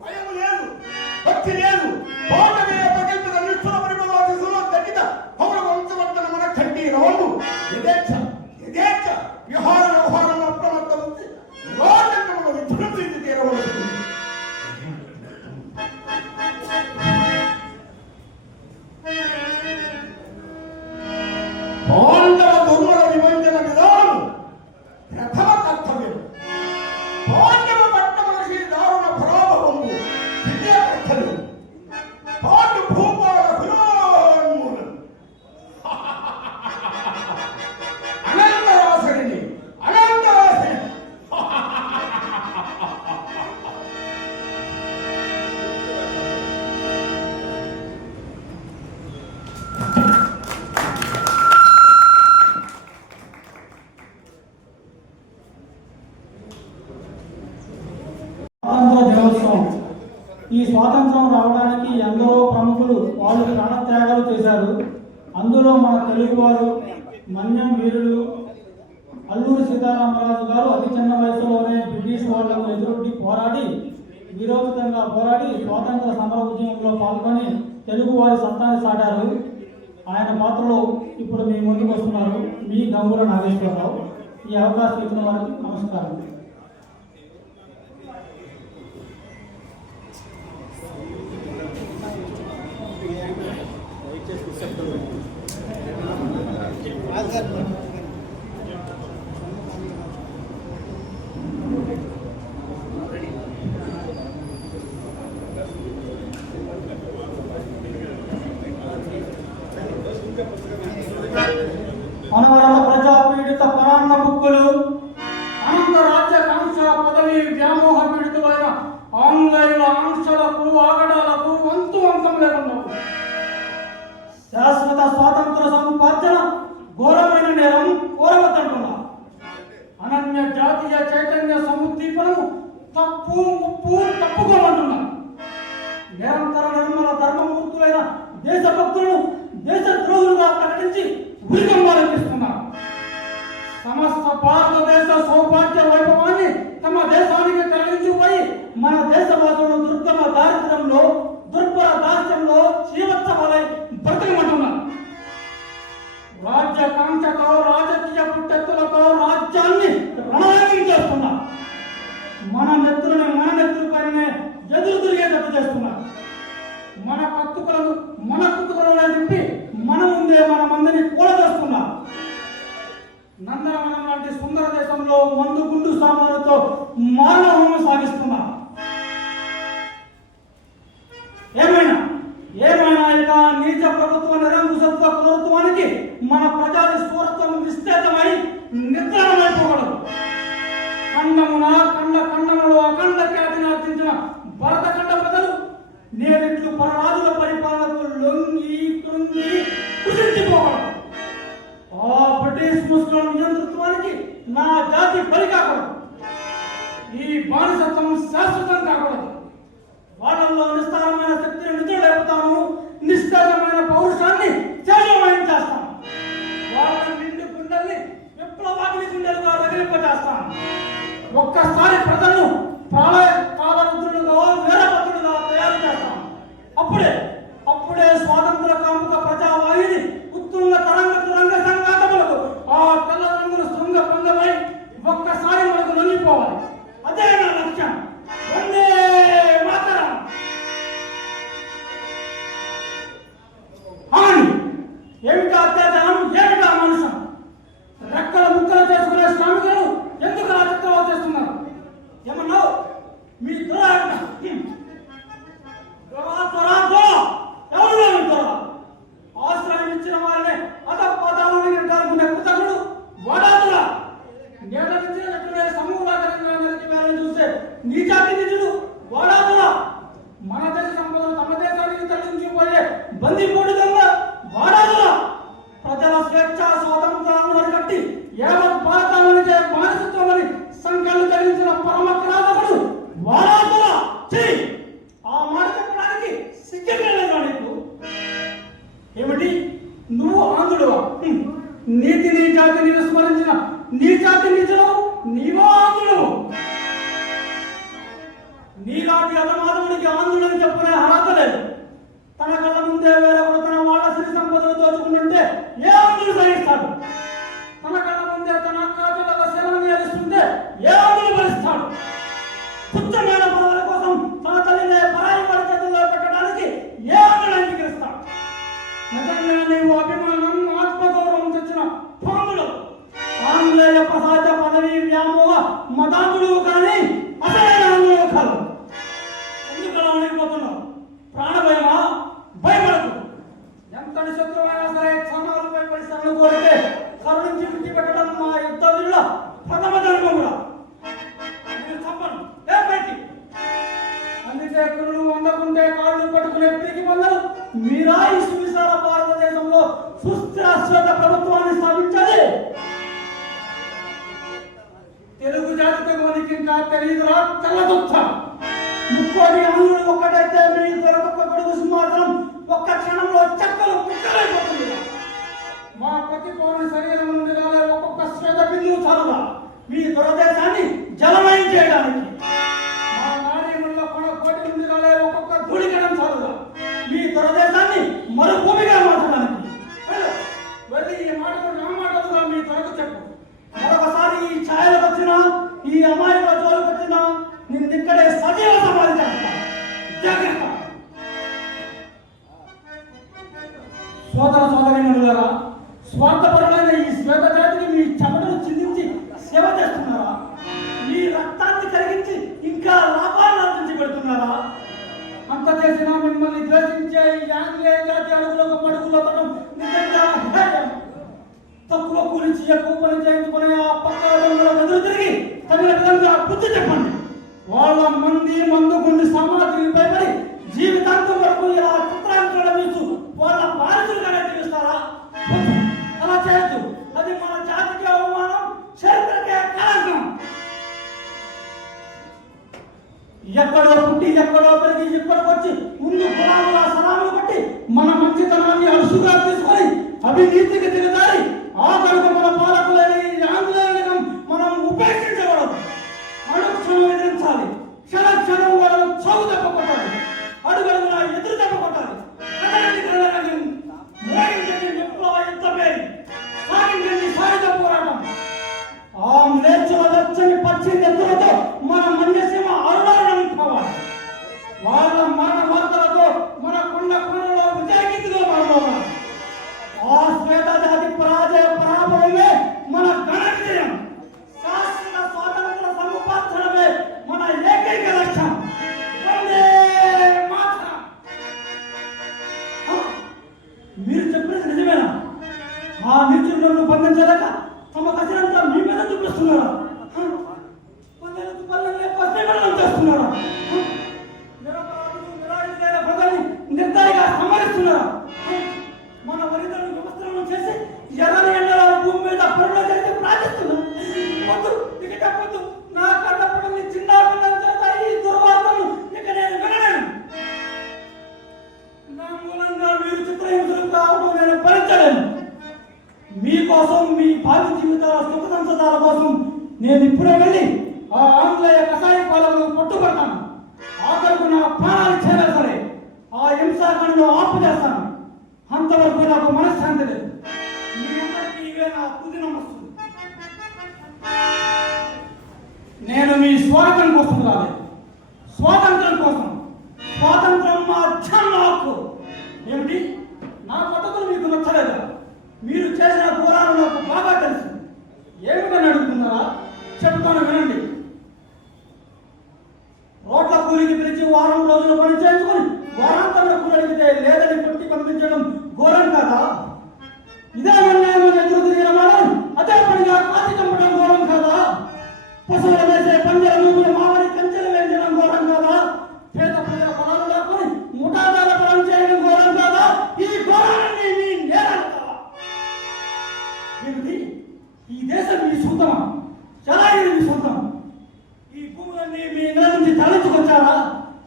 భయము లేదు. భక్తి లేదు. పాండవీయ ప్రకల్పిత నిష్ఠుల పరిమళాదిశలో దట్టిత పౌర వంశవర్ధన మన కంటి రవము యథేచ్ఛ వ్యవహారం అప్రమత్త స్వాతంత్ర దినోత్సవం. ఈ స్వాతంత్రం రావడానికి ఎందరో ప్రముఖులు వాళ్ళు ప్రాణత్యాగాలు చేశారు. అందులో మన తెలుగువారు మన్యం వీరులు అల్లూరి సీతారామరాజు గారు అతి చిన్న వయసులోనే బ్రిటిష్ వాళ్లకు ఎదురొడ్డి పోరాడి విరోధితంగా పోరాడి స్వాతంత్ర సమర ఉద్యమంలో పాల్గొని తెలుగువారి సత్తాన్ని సాటారు. ఆయన పాత్రలో ఇప్పుడు మీ ముందుకు వస్తున్నారు మీ గంగుల నాగేశ్వరరావు. ఈ అవకాశం ఇచ్చిన వారికి నమస్కారం. అనవరత ప్రజాపీడిత పరాన్న బుక్కులు అనంత రాజ్యాకాంక్ష పదవి వ్యామోహ పీడితులైన ఆంగ్లేయుల ఆంక్షలకు ఆగడాలకు వంతు అంతం లేకుండా శాశ్వత స్వాతంత్ర సముపార్జన ఘోరమైన నేరం కోరవద్దంటున్నా. అనన్య జాతీయ చైతన్య సముద్దీపనము తప్పు ముప్పు తప్పుకోమంటున్నా. నిరంతర నిర్మల ధర్మమూర్తులైన దేశభక్తులను దేశద్రోహులుగా ప్రకటించి ఉరికంబాలెక్కిస్తున్నారు. సమస్త భారతదేశ సౌభాగ్య వైభవాన్ని తమ దేశానికి తరలించిపోయి మన దేశవాసులను దుర్గమ దారిద్ర్యంలో దుర్భర దాస్యంలో జీవోత్సవాలై బ్రతకమంటున్నారు. రాజ్యాకాంక్షతో రాజకీయ పుట్టెత్తులతో రాజ్యాన్ని రణరంగం చేస్తున్నారు. మన నెత్తులపైనే ఎదురు తిరిగేటట్టు చేస్తున్నారు. మన కుతుకులను తిప్పి మన ముందే మన మందిని కూలదోస్తున్నారు. నందనవనం లాంటి సుందర దేశంలో మందు గుండు సామానులతో మానవ హోమం సాగిస్తున్నారు. ఏమైనా ఇక నీచ ప్రభుత్వ నిరంకుశత్వ క్రూరత్వానికి మన ప్రజాది స్వరత్వం నిశ్చేతమై నిద్రమైపోగలదు. ఖండములో అఖండ ఖ్యాతిని ఆర్జించిన భరతఖండ ప్రజలు నేరిట్లు పరరాజుల పరిపాలనకు లొంగి కృంగి కుదించిపోగలరు. ఆ బ్రిటిష్ ముస్లిం నియంతృత్వానికి నా జాతి బలి కాకూడదు. ఈ బానిసత్వం శాశ్వతం కాకూడదు. వాళ్ళల్లో నిస్తారమైన శక్తిని నిధులు లేపుతాను. నిస్తారమైన పౌరుషాన్ని తేజమయం చేస్తాను. వాళ్ళ నిండు గుండెల్ని విప్లవాగ్ని గుండెలుగా రగిలింపజేస్తాను. ఒక్కసారి ప్రజలను కాలరుద్రులుగా వీరభద్రులుగా తయారు చేస్తాను. అప్పుడే స్వాతంత్ర కాముక ప్రజావాహిని ఉత్తుంగ తరంగ తురంగ సంఘాతములకు ఆ తెల్ల రంగుల శృంగ భంగమై ఒక్కసారి మనకు లొంగిపోవాలి. అదే నా లక్ష్యం. వందే మాతరం. అవును, ఏమిటా అత్యాచారం, ఏమిటా మనుషం? రెక్కల ముక్కలు చేసుకునే శ్రామికులను ఎందుకు అలా చిత్రవద చేస్తున్నారు? ఏమన్నావు? మీ దురాజ్ఞ ఎవరు ఆశ్రయం ఇచ్చిన వారిని అధపదాలను నిర్ధారించుకునే కృతజ్ఞుడు వాడాదురా. నేల నుంచి సమూహాలను చూస్తే నీచాతి నిధులు వాడాదురా. మన దేశ సంపదలు తమ దేశానికి తరలించిపోయే బందిపోటుగా వాడాదురా. ప్రజల స్వేచ్ఛ స్వాతంత్రాలను అరికట్టి యావత్ భారతానికి బానిసత్వమని సంఖ్యలు కలిగించిన పరమక్రాదకుడు వాడాదురా. ఆ మాట చెప్పడానికి సిగ్గులేదా నీకు? ఏమిటి నువ్వు ఆంధ్రుడువా? నీతిని జాతిని విస్మరించిన నీ జాతి నిజం నీవో ఆంధ్రుడు. నీలాంటి అధమాధవుడికి ఆంధ్రుడిని చెప్పనే అర్హత లేదు. తన కళ్ళ ముందే వేరొకరు తన వాళ్ళ సిరి సంపదలు దోచుకుంటుంటే ఏ ఆంధ్రుడు సహిస్తాడు? తన కళ్ళ ముందే తన అక్కాచెల్లెల శరణి ఏలుస్తుంటే ఏ ఆంధ్రుడు భరిస్తాడు? పుచ్చమైన పదవుల కోసం తన తల్లినే పరాయి వారి చేతుల్లో పెట్టడానికి ఏ ఆంధ్రుడు అంగీకరిస్తాడు? నిజంగా నీవు అభిమానం ఆత్మగౌరవం తెచ్చిన పాములు ఆంగ్లేయ ప్రసాద పదవి వ్యామోహ మతాంగుడు కానీ అసలైన ఆంగ్లేయ కాదు. ఎందుకు అలా ఉండిపోతున్నావు? ప్రాణభయమా? భయపడకు. ఎంతటి శత్రువైనా సరే క్షణాలపై పరిశ్రమలు కోరితే కరుణించి విడిచిపెట్టడం మా యుద్ధ వీరుల ప్రథమ ధర్మం కూడా. మీరు చంపను ఏ పైకి అందుకే కురులు వందకుంటే కాళ్ళు పట్టుకునే పీకి పొందరు. మీరా ఈ సువిశాల భారతదేశంలో సుస్థిర ప్రభుత్వాన్ని స్థాపించాలి. తెలుగు జాతికి ఇంకా తెలియదురా తెల్లదొచ్చ. ముక్కోటి ఆంధ్రుడు ఒక్కటైతే మీ దొరకొక్క కొడుకు సింహాసనం ఒక్క క్షణంలో చెక్కలు ముక్కలైపోతుంది. మా ప్రతి పౌరుని శరీరం నుండి రాలే ఒక్కొక్క శ్వేత బిందువు చాలుగా మీ దురదేశాన్ని జలమయం చేయడానికి. మా నాడీముల్లో కోటి నుండి రాలే ఒక్కొక్క ధూళికణం చాలుగా మీ దురదేశాన్ని మరుభూమిగా మార్చడానికి. వెళ్ళి ఈ మాటలు నా మాటలుగా మీ దొరకు చెప్పు. మరొకసారి ఈ ఛాయలకు వచ్చినా ఈ అమాయకుల జోలికి వచ్చినా నిన్నిక్కడే సజీవ సమాధి చేస్తాను. జాగ్రత్త. సోదర సోదరీమణులారా, స్వార్థపరమైన ఈ శ్వేత జాతికి మీ చెమటను చిందించి సేవ చేస్తున్నారా? మీ రక్తాన్ని కరిగించి ఇంకా లాభాలను ఆర్జించి పెడుతున్నారా? అంత చేసినా మిమ్మల్ని ద్వేషించే ఈ ఆంగ్లేయ జాతి అడుగులకు పడుగులో నిజంగా తక్కువ కూలిచి ఎక్కువ పని చేయించుకునే ఆ పక్కన దొంగల ఎదురు తిరిగి తగిన విధంగా బుద్ధి చెప్పండి. వాళ్ళ మందు గుండి సామాగ్రికి భయపడి జీవితాంతం వరకు ఇలా చిత్రాంశాలు చూస్తూ వాళ్ళ బాధితులుగానే జీవిస్తారా? అలా చేయొద్దు. అది మన జాతికి అవమానం, చరిత్రకే కళంకం. ఎక్కడో పుట్టి ఎక్కడో పెరిగి ఇక్కడికి వచ్చి ముందు గులాముల సలాములు బట్టి మన మంచితనాన్ని అరుసుగా తీసుకొని అవినీతికి దిగజారి ఆఖరికి మన పాలకులని ఆంగ్లేయులను మనం ఉపేక్షించకూడదు. అనుక్షణం ఎదిరించాలి. క్షణక్షణం వాళ్ళను చౌ దెబ్బ కొట్టాలి. అడుగడుగునా ఎదురు దెబ్బ కొట్టాలి. మోగించండి విప్లవ యుద్ధ పేరు, సాగించండి సాయుధ పోరాటం. ఆ మ్లేచ్చుల వెచ్చని పచ్చి నెత్తులతో మన మన్యసీమ అరుణారణం కావాలి. వాళ్ళ మరణ వార్తలతో మన కొండ కొనలో విజయగీతిలో మారుకోవాలి. ఆ శ్వేత జాతి పరాభవమే మన ఘన విజయం. శాశ్వత స్వాతంత్ర సముపార్జనమే మన ఏకైక లక్ష్యం. వందే మాతరం. మీరు చెప్పినది నిజమేనా? ఆ నీచులను బంధించలేక తమ కసిరంతా మీ మీద చూపిస్తున్నారా? చేస్తున్నారా? నిరపరాధులు నిరాయుధులైన ప్రజల్ని నిర్దయగా సంహరిస్తున్నారా? మన వరిదలను వ్యవస్థలను చేసి ఎర్రని ఎండల భూమి మీద పనులు చేసి ప్రార్థిస్తున్నా. వద్దు, ఇక చెప్పొద్దు. నా కట్టపడని చిన్న పిల్లల చేత ఈ దుర్వార్తలు ఇక నేను వినలేను. నా మూలంగా మీరు చిత్రహింసలు కావడం నేను భరించలేను. మీకోసం, మీ భావి జీవితాల సుఖ సంసదాల కోసం నేను ఇప్పుడే వెళ్ళి ఆ ఆంగ్లేయ కషాయ పాలకులకు పట్టుబడతాను. ఆఖరికి నా ప్రాణాలు చేయాలి సరే ఆ హింసాకాండలో ఆపు చేస్తాను. అంతవరకు నాకు మనశ్శాంతి లేదు. మీ అందరికీ ఇవే నా తుది నమస్సులు. నేను మీ స్వాగతం కోసం రాలేదు, స్వాతంత్రం కోసం. స్వాతంత్రం మా జన్మ హక్కు. ఏమిటి? నా పద్ధతులు మీకు నచ్చలేదా? మీరు చేసిన పోరాటం నాకు బాగా తెలుసు. ఏమిటని అడుగుతున్నారా? చెప్తాను వినండి. రోడ్ల కూలికి పిలిచి వారం రోజులు పని చేయించుకొని వారాంతంలో కూలి అడిగితే లేదని కొట్టి పంపించడం ఘోరం కాదా? ఇదే అన్యాయమని ఎదురు తిరిగిన వాళ్ళని అదే పనిగా కాచి చంపడం ఘోరం కాదా? పశువులు వేసే పంజర మూగులు మామని కంచెలు వేయించడం ఘోరం కాదా? పేద ప్రజల పొలాలు లేకొని ముఠాదార పొలం చేయడం ఘోరం కాదా? ఈ ఘోరాన్ని మీ నేరాలు కాదా? ఏమిటి? ఈ దేశం మీ సొంతమా? చలాయిని మీ సొంతం. ఈ భూములన్నీ మీ ఇళ్ళ నుంచి తరలించుకొచ్చారా?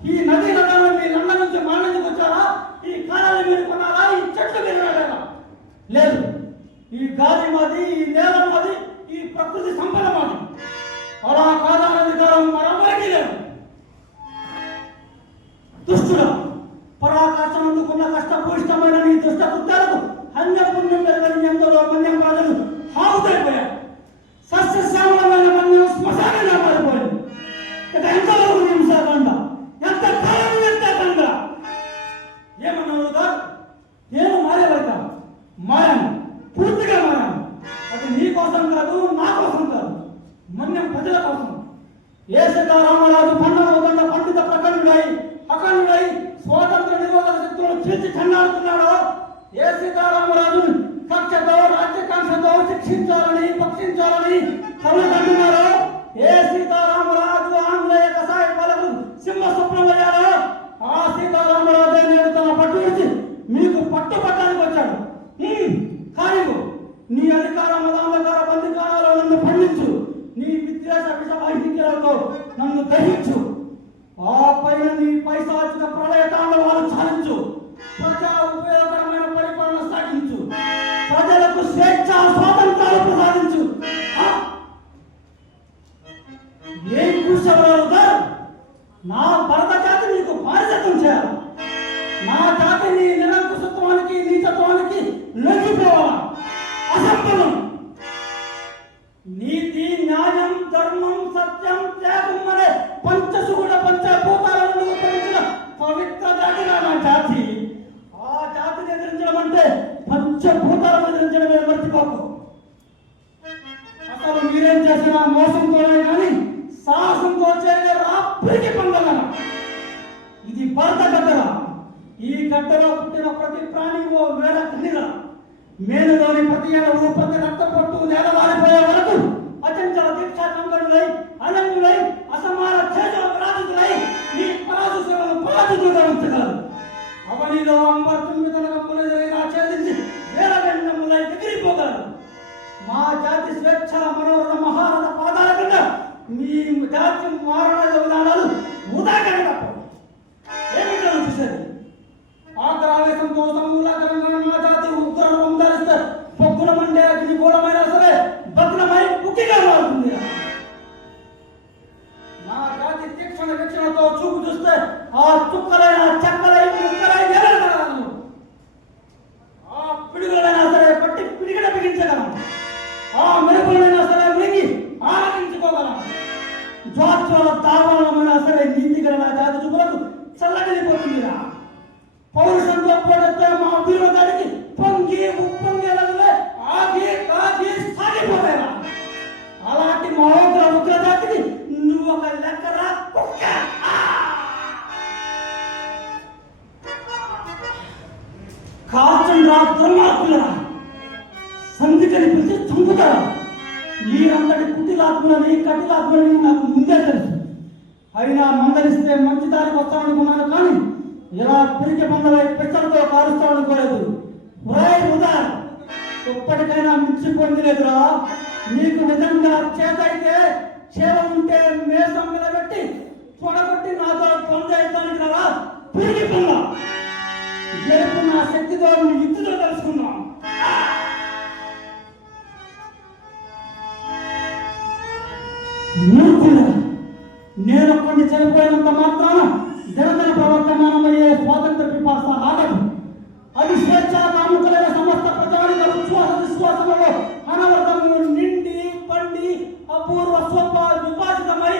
ఈ నదీ నదాలను మీ లండ నుంచి మానేందుకొచ్చారా? ఈ కాలాలు మీరు కొన్నారా? ఈ చెట్లు మీరు నాటారా? లేదు. ఈ గాలి మాది, ఈ నేల మాది, ఈ ప్రకృతి సంపద మాది. అలా కాదనే అధికారం మరెవరికీ లేదు. దుష్టుడా, పరాకాశం అందుకున్న కష్టపూరిష్టమైన నీ దుష్ట కృత్యాలకు అన్యపుణ్యం పెరగని ఎందరో మన్యం ప్రజలు హావుతైపోయారు. సస్యశ్యామలమైన మన్యం శ్మశానంగా మారిపోయింది. ఇక ఎంతవరకు హింసాకాండ, ఎంత కాలం ఎంతకండ. ఏమన్నావు కాదు? నేను మారేవరక మారాను, పూర్తిగా మారాను. అది నీ కోసం కాదు, నా కోసం కాదు, మన్యం ప్రజల కోసం. ఏ సీతారామరాజు పండగ పండిత ప్రఖండుడై అఖండుడై స్వాతంత్ర నిరోధక శక్తులను చీల్చి చెన్నాడుతున్నాడో, ఏ సీతారామరాజు కక్షతో రాజ్యకాంక్షతో శిక్షించాలని పక్షించాలని కళ్ళకంటున్నారో, ఏ సీతారామరాజు ఆంగ్లేయ కషాయ పాలకులు సింహ స్వప్నమయ్యారో, ఆ సీతారామరాజే నేడు తన పట్టు నుంచి మీకు పట్టుపట్టడానికి వచ్చాడు. కానీ నీ అధికార మదాంధకార బంధికారాలు నన్ను పండించు, నీ విద్వేష విష వైహిక్యాలతో నన్ను దహించు. ఆపై పైశాచిక ప్రళయ తాండవాలు చాలించు, ప్రజా ఉపయోగకరమైన పరిపాలన సాగించు, ప్రజలకు స్వేచ్ఛ స్వాతంత్రాలు ప్రసాదించు. ఏం కూర్చోవారు గారు? నా భరత జాతి నీకు బానిసత్వం చేయాలి. నా జాతిని నిరంకుశత్వానికి నీచత్వానికి లొంగిపోవాలా? అసంభవం. నీతి, న్యాయం, ధర్మం, సత్యం, త్యాగం అనే పంచసుగుణ పంచభూతాలను ఉత్తరించిన పవిత్ర జాతిగా నా జాతి. ఆ జాతిని ఎదిరించడం అంటే పంచభూతాలను ఎదిరించడమే, మర్చిపోకు. అసలు మీరేం చేసినా మోసంతోనే కానీ సాహసంతో చేయలేరు. అప్పటికి పొందగల ఇది భరత గడ్డల. ఈ గడ్డలో పుట్టిన ప్రతి ప్రాణి ఓ వేల కన్నిల. మేలులోని ప్రతి అణువు, ప్రతి రక్తం పట్టు నేలవారిపోయే వరకు అచంచల దీక్షా కంకణులై, అనంగులై, అసమాన చేతుల పరాజితులై ఈ పరాజులను పరాజితులుగా ఉంచగలరు. అవనిలో అంబర్ తుమ్మిదల కప్పులు జరిగిన ఛేదించి వేల వెన్నములై ఎగిరిపోగలరు. మా జాతి స్వేచ్ఛ మనోరథ మహారథ పాదాల కింద మీ జాతి మారణ విధానాలు ఉదాహరణ తప్పవు. ఏమిటో చూసేది ఆగ్రహావేశంతో సమూలకరంగా మా జాతి ఉగ్రరూపం ధరిస్తే పొక్కుల మండే అగ్ని గోళమైనా సరే భగ్నమై పుక్కిగా మారుతుంది. మా జాతి తీక్షణ వీక్షణతో చూపు చూస్తే ఆ చుక్కలైన చెక్కలై ముక్కలై ఎగరగలము. ఆ పిడుగులైనా సరే పట్టి పిడిగడ బిగించగలం. ఆ మెరుపులైనా సరే మింగి ఆరగించుకోగలం. జ్వాత్వల తావాలమైనా సరే నీతి గల జాతి చూపులకు చల్లగలిపోతుందిరా. పౌరుషంతో పోడెత్తే మా వీరుల దాడికి పొంగి ఉప్పొంగేలే ఆగి కాగి సాగిపోలేరా. అలాంటి మహోగ్ర ఉగ్ర జాతికి నువ్వు ఒక లెక్కరా కుక్క. కాచండ్రా దుర్మార్గులరా, సంధి కనిపిస్తే చంపుతారా. మీరంతటి కుటిలాత్మలని కటిలాత్మలని నాకు ముందే తెలుసు. అయినా మందలిస్తే మంచి దారికి వస్తామనుకున్నాను, కానీ ఇలా పిరికి మందలై పెచ్చలతో కారుస్తామనుకోలేదు. ఇప్పటికైనా మించిపోయింది లేదురా. నీకు నిజంగా చేతైతే చేవ ఉంటే మేసం నిలబెట్టి పొడగొట్టి నాతో పొందేయడానికి రా. పిరికి పొంద గెలుపు నా శక్తితో యుద్ధితో తెలుసుకున్నాం. నేను కొన్ని చనిపోయినంత మాత్రాన జనతన ప్రవర్తమానమయ్యే స్వాతంత్ర పిపాస ఆగదు. అది స్వేచ్ఛ కాముకులైన సమస్త ప్రజానిక ఉచ్ఛ్వాస విశ్వాసంలో అనవరతము నిండి పండి అపూర్వ స్వల్ప విభాజితమై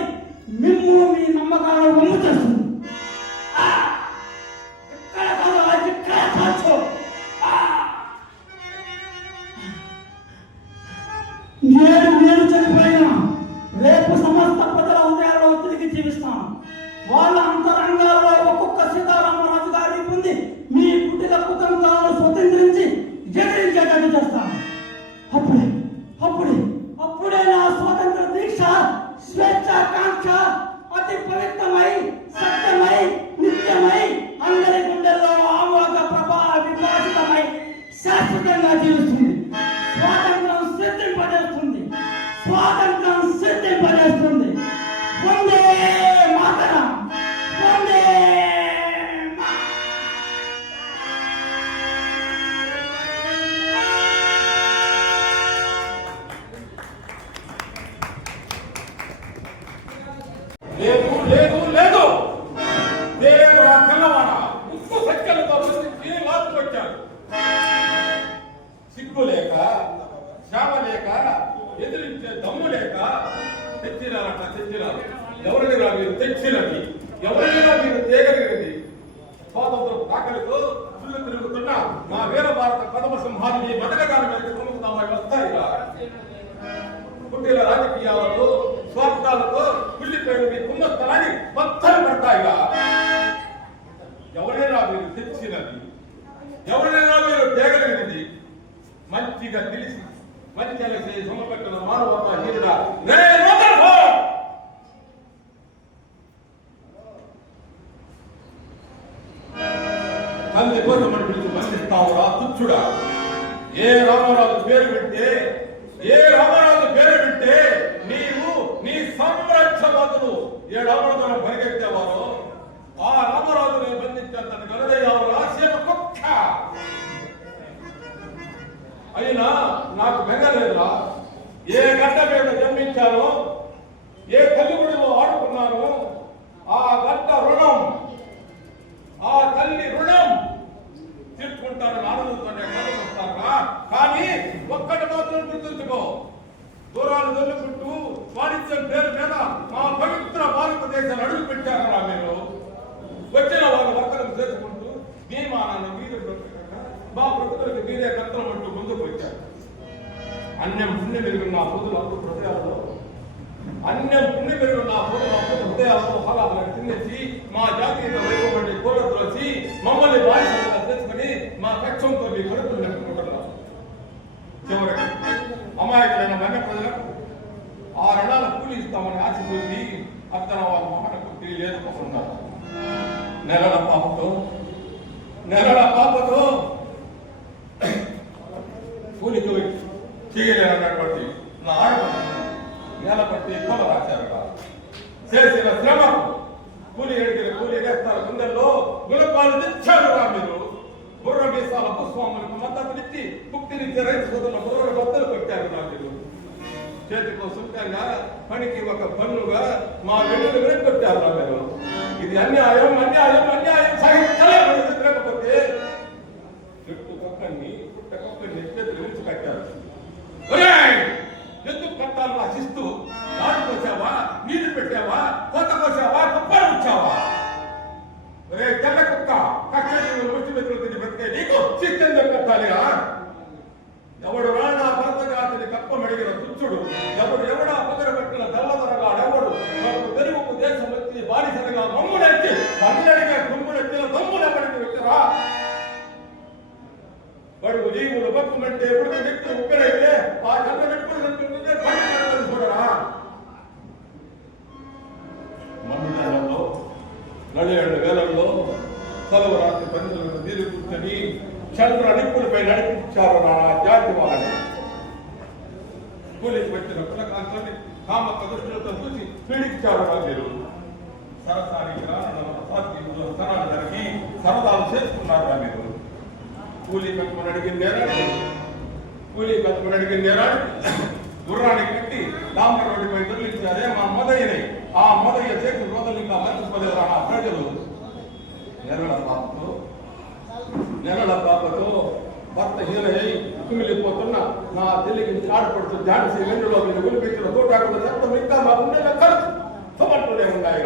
మిమ్ము మీ నమ్మకాలను వమ్ము చేస్తుంది. నేను చనిపోయినా రేపు సమస్త ప్రజల హృదయాల్లో తిరిగి జీవిస్తాను. వాళ్ళ అంతరంగాల్లో ఒక్కొక్క సీతారామరాజు గారి పొంది మీ పుట్టిన కుటుంబాలను స్వతంత్రించి ఎదిరించేటట్టు చేస్తాను. అప్పుడే నా స్వాతంత్ర దీక్ష స్వేచ్ఛాకాంక్ష అతి పవిత్రమై సత్యమై నిత్యమై అందరి గుండెల్లో ఆమోద ప్రభా విభాసితమై శాశ్వతంగా జీవిస్తుంది. స్వాతంత్రం సిద్ధింపజేస్తుంది. వందే మాతరం, వందే లేదు లేదు లేదు. దేవుడా కన్నవాడ ఉప్పు సత్యాలతో వచ్చాడు. సిగ్గు లేక, శ్రమ లేక, ఎదిరించే దమ్ము లేక తెచ్చినారట. ఎవరిగా మీరు తెచ్చినది, ఎవరిగా మీరు తేగలిగినది. స్వాతంత్రం దాఖలకు సుళ్ళు తిరుగుతున్న మా వీర భారత కదమ సింహాన్ని బతకగాని మీద కొనుక్కుతామని వస్తాయిగా. కుటీల రాజకీయాలతో స్వార్థాలతో కుళ్ళిపోయిన మీ కుంభస్థలాన్ని పత్తలు పడతాయిగా. ఎవరైనా మీరు తెచ్చినది, ఎవరైనా మీరు తేగలిగినది, మంచిగా తెలిసి మంచి అలసి సమపెట్టిన మానవత హీరుడా తల్లి కోసమని పిలిచి బంధిస్తావురా తుచ్చుడా. ఏ రామరాజు పేరు వింటే నీవు నీ సంరక్షకులు ఏ రామరాజు పరిగెత్తేవారో ఆ రామరాజు ఏ తల్లిగుడిలో ఆడుకున్నాను ఆ గట్ట రుణం, ఆ తల్లి రుణం తీర్చుకుంటానని ఆనందంతోనే కలుగుతారా. కానీ ఒక్కటి మాత్రం గుర్తుంచుకో, దూరాలు దొల్లుకుంటూ వాణిజ్యం పేరు మీద మా పవిత్ర భారతదేశాన్ని అడుగు పెట్టారా మీరు. వచ్చిన వాళ్ళు వర్తనం చేసుకుంటూ మీ మానాన్ని మీరే మా బ్రతుకులకు మీరే కర్తలం అంటూ ముందుకు వచ్చారు. అన్యం పుణ్య మెరుగున్న పొదులు అప్పుడు హృదయాలలో, అన్యం పుణ్య మెరుగున్న పొదులు అప్పుడు హృదయాలలో ఫలాలను తినేసి మా జాతీయ వైభవాన్ని కూరద్రోసి మమ్మల్ని బాధ్యతగా చేసుకుని మా కక్షంతో మీ కడుపులు నెప్పుకుంటున్నారు. చివరికి అమాయకులైన మన్య ప్రజలకు ఆ రుణాల కూలి ఇస్తామని ఆశ చూసి అతను వాళ్ళ మాటకు తెలియలేకపోతున్నారు. నెలల పాపతో కూలికి చేయలేనటువంటి నా ఆడపడుతుంది నేల పట్టి కూల రాశారట. చేసిన శ్రమకు కూలి ఎడిగిన కూలి వేస్తారు గుండెల్లో గుణపాలు తెచ్చారు రా మీరు. బుర్ర మీసాల భూస్వాములకు మద్దతునిచ్చి ముక్తినిచ్చే రైతు సోదరుల బుర్ర బద్దలు పెట్టారు రా మీరు. చేతికో సుఖంగా పనికి ఒక పన్నుగా మా వెన్నులు వెనక్కొట్టారు రా మీరు. ఇది అన్యాయం అన్యాయం అన్యాయం సహించలేకపోతే చెట్టు కొక్కని పుట్ట కొక్కని చేతులు విడిచి కట్టారు. ఎందుకు కట్టాలు ఆశిస్తూ నాటు కోసావా, నీళ్లు పెట్టావా, కొత్త కోసావా, కుప్పలు ఉంచావా? రే తెల్ల కుక్క కట్టడి ముష్టి మెతులు తిని బ్రతికే నీకు చిత్తంగా కట్టాలిరా. ఎవడు నా భర్త జాతిని కప్పమడిగిన తుచ్చుడు, ఎవడా పగర పెట్టిన దల్లదరగా ఎవడు నాకు తెలుగు దేశం వచ్చి బానిసలుగా మమ్ములెత్తి మహిళడిగా గుమ్ములెత్తిన దమ్ములెవడికి వచ్చరా? బడుగు జీవులు బతుకులంటే ఎప్పుడు వ్యక్తులు ఉక్కరైతే ఆ కళ్ళ ఎప్పుడు నచ్చుతుంటే పని చూడరా? మన్నులలో నడియాడు వేలల్లో సెలవు రాత్రి పందులను నీరు కూర్చొని చంద్ర నిప్పులపై నడిపించారు నా జాతి వాళ్ళని. కూలికి వచ్చిన పిల్లకాంతని కామ ప్రదర్శనలతో చూసి పీడించారు నా మీరు. సరసారిగా సరాలు జరిగి సరదాలు చేసుకున్నారు మీరు. కూలీ కట్టుకుని అడిగిందేరాడు గుర్రానికి కట్టి డాంబర్ రోడ్డుపై దొరికించారే మా మొదయ్యని. ఆ మొదయ్య చేతులు రోజులు ఇంకా మర్చిపోలేరు ఆ ప్రజలు. నెలల పాపతో భర్త హీనై కుమిలిపోతున్న నా తల్లికి ఆడపడుతూ జాడిసి వెన్నులో మీరు ఒలిపించిన తోటాకుల చట్టం ఇంకా మా గుండెల ఖర్చు తోమంటూనే ఉన్నాయి.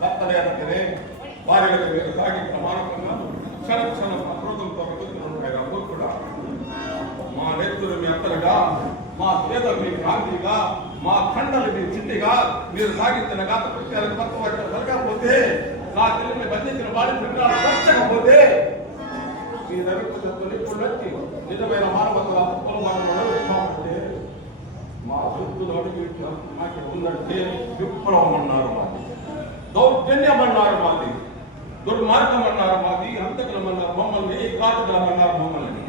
భర్తలేనకనే వారికి మీరు సాగించిన మానకంగా క్షణక్షణం అక్రోధంతో ఉంటాయి కూడా. మా నెత్తులు మీ అత్తలుగా, మా పేదలు మీ క్రాంతిగా, మా ఖండలు మీ చిట్టిగా మీరు సాగించిన గాత కృత్యాలకు తక్కువ జరగకపోతే, నా తెలుగుని బంధించిన బాధ్యత దర్శకపోతే మీ నడుపుతో ఇప్పుడు వచ్చి నిజమైన మానవతల కులమానంటే మా చుట్టూ అడుగు మాకు ఉందంటే విప్లవం అన్నారు మాది, దౌర్జన్యం అన్నారు మాది, దుర్మార్గం అన్నారు మాది, హంతకులం అన్నారు మమ్మల్ని, ఘాతకులం అన్నారు మమ్మల్ని.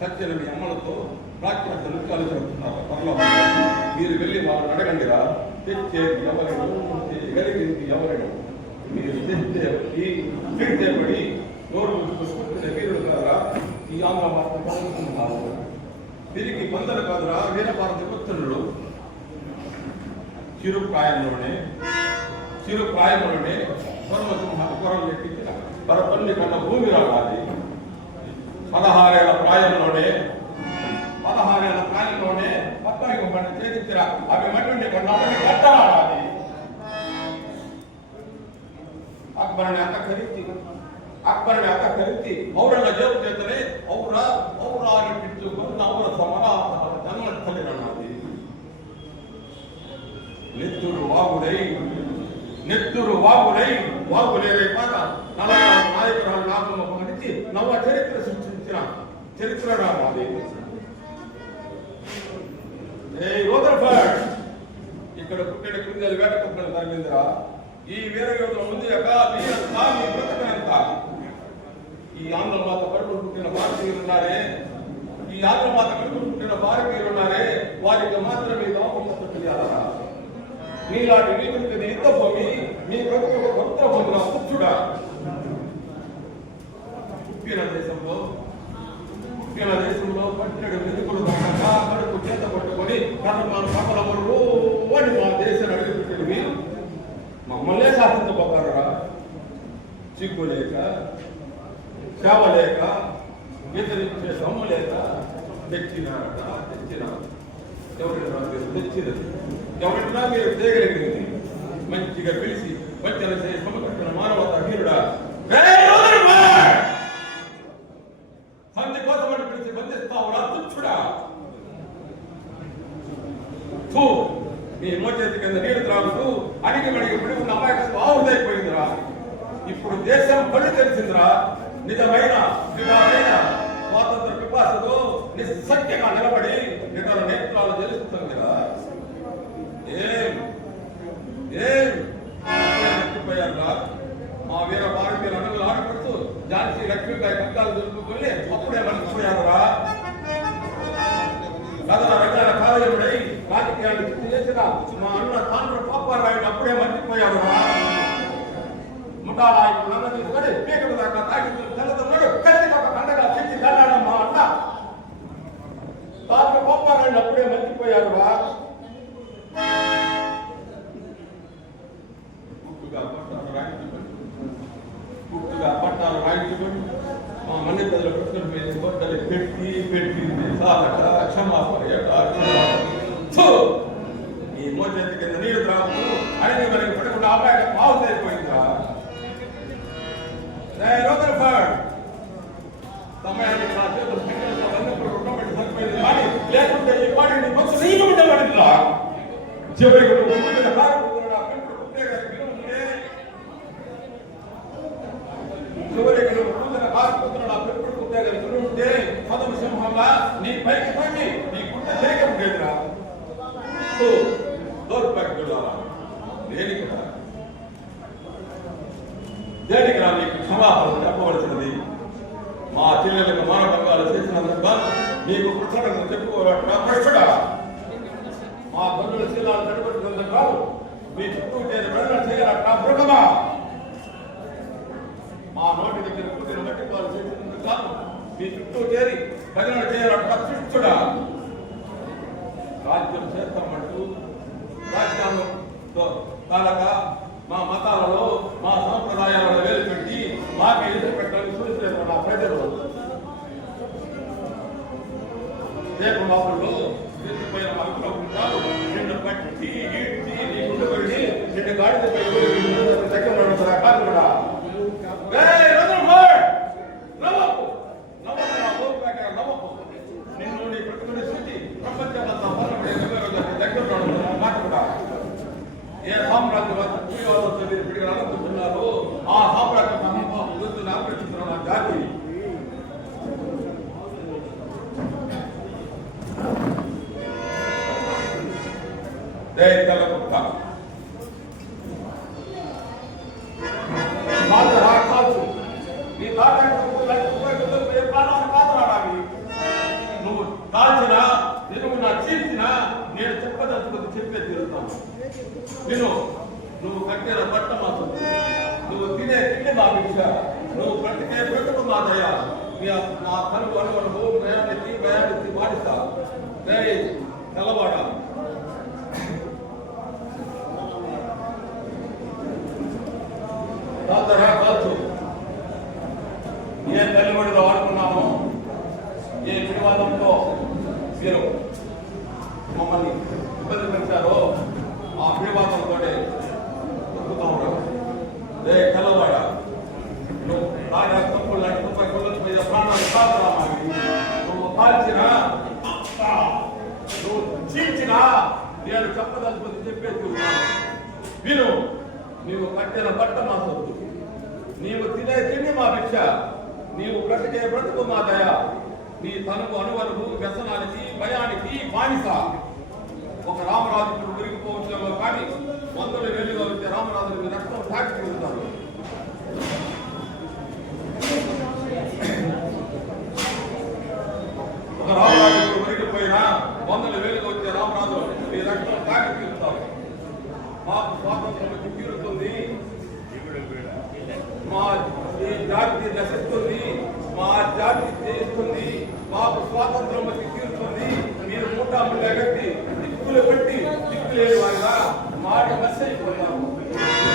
సత్యన మీ అమ్మలతో ప్రాచ్యాత నృత్యాలు జరుగుతున్నారు. త్వరలో మీరు వెళ్ళి వాళ్ళని అడగండిరా, తెచ్చేది ఎవరైనా కలిగింది ఎవరైనా మీరు తెచ్చేపడి నోరు చూసుకుంటే వీరుడు కాదురా ఈ ఆంధ్ర భారత తిరిగి బందరు కాదురా వీర భారత పుత్రుడు. చిరు ప్రాయంలోనే కొరలు ఎక్కించిన పరపల్లి కన్న భూమి రావాలి. 16 ఏళ్ల ప్రాయంలోనే పట్టానికి పని చేయించిన అవి మట్టి కొన్నప్పటి కట్టాలి. అక్బరుని అక్క కరించి ఔరంగ జేబు చేతనే ఔరా అనిపించుకున్న ఔర సమరా జన్మస్థలి అన్నది. నెత్తురు వాగుడై వాగులేరే పాట నాయకురాలు నాగమ్మ పండించి నవ చరిత్ర సృష్టించిన చరిత్ర రావాలి. ఇక్కడ పుట్టిన కుందేలు వేట కుక్కలు తరిగిందిరా. ఈ వీర యోధుల ముందు బ్రతకనంత ఈ ఆంధ్ర మాత కడుపు పుట్టిన భారతీయులున్నారే, వారికి మాత్రమే లోపం తెలియాలరా. నీలాంటి నీతిని యుద్ధ భూమి మీ బ్రతుకు భక్త పొందిన పుచ్చుడా. పుట్టిన పుట్టిన దేశంలో పట్టెడు వెతుకులు దొంగగా కడుపు చేత పట్టుకొని కథమాను పక్కలమరు అని మా దేశాన్ని అడుగుపెట్టిన మీరు మమ్మల్నే శాసించబోతారా? చిక్కు లేక, సేవ లేక, ఇతరించే సొమ్ము లేక తెచ్చినారట. ఎవరైనా మీరు తెచ్చినది, ఎవరైనా మీరు చేయగలిగింది మంచిగా పిలిచి వంచన చేసి సమకట్టిన మానవత వీరుడా సంధి కోసమని పిలిచి బంధిస్తావురా తుచ్చుడా? మీ మోచేతి కింద నీరు త్రాగుతూ అడిగి మడిగి పడి ఉన్న అమాయకత్వం ఆవుదైపోయిందిరా. ఇప్పుడు దేశం కళ్ళు తెలిసిందిరా. నిజమైన స్వాతంత్ర పిపాసతో నిస్సత్యంగా నిలబడి ఇతర నేత్రాలు తెలుస్తుందిరా. ఏం మర్చిపోయారా? మా వీర భారతీయుల అడుగులు ఆడపడుతూ ఝాన్సీ లక్ష్మీబాయి పట్టాలు దొరుకుకొని అప్పుడే మర్చిపోయారా? కథల రకాల కాలయముడై రాజకీయాలు చేసిన మా అన్న తాండ్ర పాపారాయుడు అప్పుడే మర్చిపోయావురా? ముఠా నాయకులు అన్న తీసుకొని పీకల దాకా తాగి తెల్లతున్నాడు కత్తి ఒక కండగా తెచ్చి కన్నాడు మా అన్న తాండ్ర పాపారాయుడు అప్పుడే మర్చిపోయారురా? గుట్టుగా పట్టాలు రాయించుకొని మా మన్ని ప్రజల ప్రశ్నల మీద బొట్టలు పెట్టి సాగట క్షమాపణ ఈ మోచేతి కింద నీరు త్రాగు అడిగి మనకి పడకుండా అబ్బాయి పావు అయిపోయిందిరా. సమయానికి నా చేతులు సరిపోయింది కానీ లేకుంటే ఈ పాటిని పక్షు నీళ్ళు ఉండేవాడిరా. చివరికి పదము సింహంగా నీ పైకి పడి నీ గుండె చేయకపోయేదిరా. దౌర్భాగ్యులారా, దేనికిరా మీకు క్షమాపణ చెప్పవలసినది? మా చెల్లెలకు మానభంగాలు చేసినందుకు మీకు కృతజ్ఞతలు చెప్పుకోవడా? మా బంధువుల శీలాలు తడిపడుతున్నందుకు కాదు, మీ చుట్టూ చేరి ప్రజలు చేయాలట మృగమా? మా నోటి దగ్గర కూర్చుని మట్టి పాలు చేసినందుకు కాదు, మీ చుట్టూ చేరి ప్రజలు చేయాలట శిష్టుడా? రాజ్యం చేస్తామంటూ రాజ్యాంగంతో కాలక మా మతాలలో మా సంప్రదాయాలను వేలు పెట్టి మాకు ఎదురు పెట్టాలని చూసేవారు నా ప్రజలు. రేపు మాపుల్లో ఎత్తిపోయిన మలుపులో ఉంటారు నిన్ను పట్టి ఈడ్చి నీ గుండెపడి నిన్ను గాడిదపై దగ్గర కాదు కూడా నిన్ను నీ ప్రతిని స్థితి ప్రపంచమంతా దగ్గర మాట కూడా ఏ సామ్రాజ్యంతో మీరు పిడిగలనుకుంటున్నారో ఆ సామ్రాజ్యం వృత్తిని ఆకర్షిస్తున్న జాతి. నువ్వు కాల్చినా నిన్ను చీల్చినా నేను చెప్పదలుచుకుంది చెప్పే తీరుతాను. నువ్వు కట్టిన బట్ట మాత్రం, నువ్వు తినే తిండి మా భిక్ష, నువ్వు బ్రతికే బ్రతుకు మా దయ. నా కనుగు అనువను భయానికి పాటిస్తా. తెల్లవాడ కాల్చు. ఏ తల్లిబడిలో ఆడుకున్నామో, ఏ వివాదంతో మీరు మమ్మల్ని ఇబ్బంది పెంచారో ఆ వివాదంతో దొరుకుతా ఉన్నాడు. తెల్లవాడ నువ్వు రాజా తప్పులు లాంటి 30 కొల్లల మీద ప్రాణాలు కాపాడాలి. నువ్వు కాల్చినా నువ్వు చీల్చినా నేను చెప్పదలుచుకుని చెప్పేది విను. నీవు కట్టిన బట్ట మా సొత్తు, నీవు తినే తిండి మా భిక్ష, నీవు బ్రతికే బ్రతుకు మా దయ. నీ తనకు అనువనువు వ్యసనానికి భయానికి బానిస. ఒక రామరాజు ఇప్పుడు ఉరిగిపోవచ్చేమో కానీ 100 వేలుగా వచ్చే రామరాజుకి రక్తం తాకి తిరుగుతారు. ఒక రామరాజు ఇప్పుడు ఉరిగిపోయినా 100 వేలుగా వచ్చే రామరాజు మీ రక్తం తాకి తిరుగుతారు. మాకు స్వాతంత్రం వచ్చి తీరుతుంది, మా జాతి నశిస్తుంది, మా జాతి చేస్తుంది, మాకు స్వాతంత్రం బట్టి తీరుతుంది. మీరు మూటా ముళ్ళ కట్టి దిక్కులు పెట్టి దిక్కులేని వారిగా మాట మెస్ అయిపోతాము.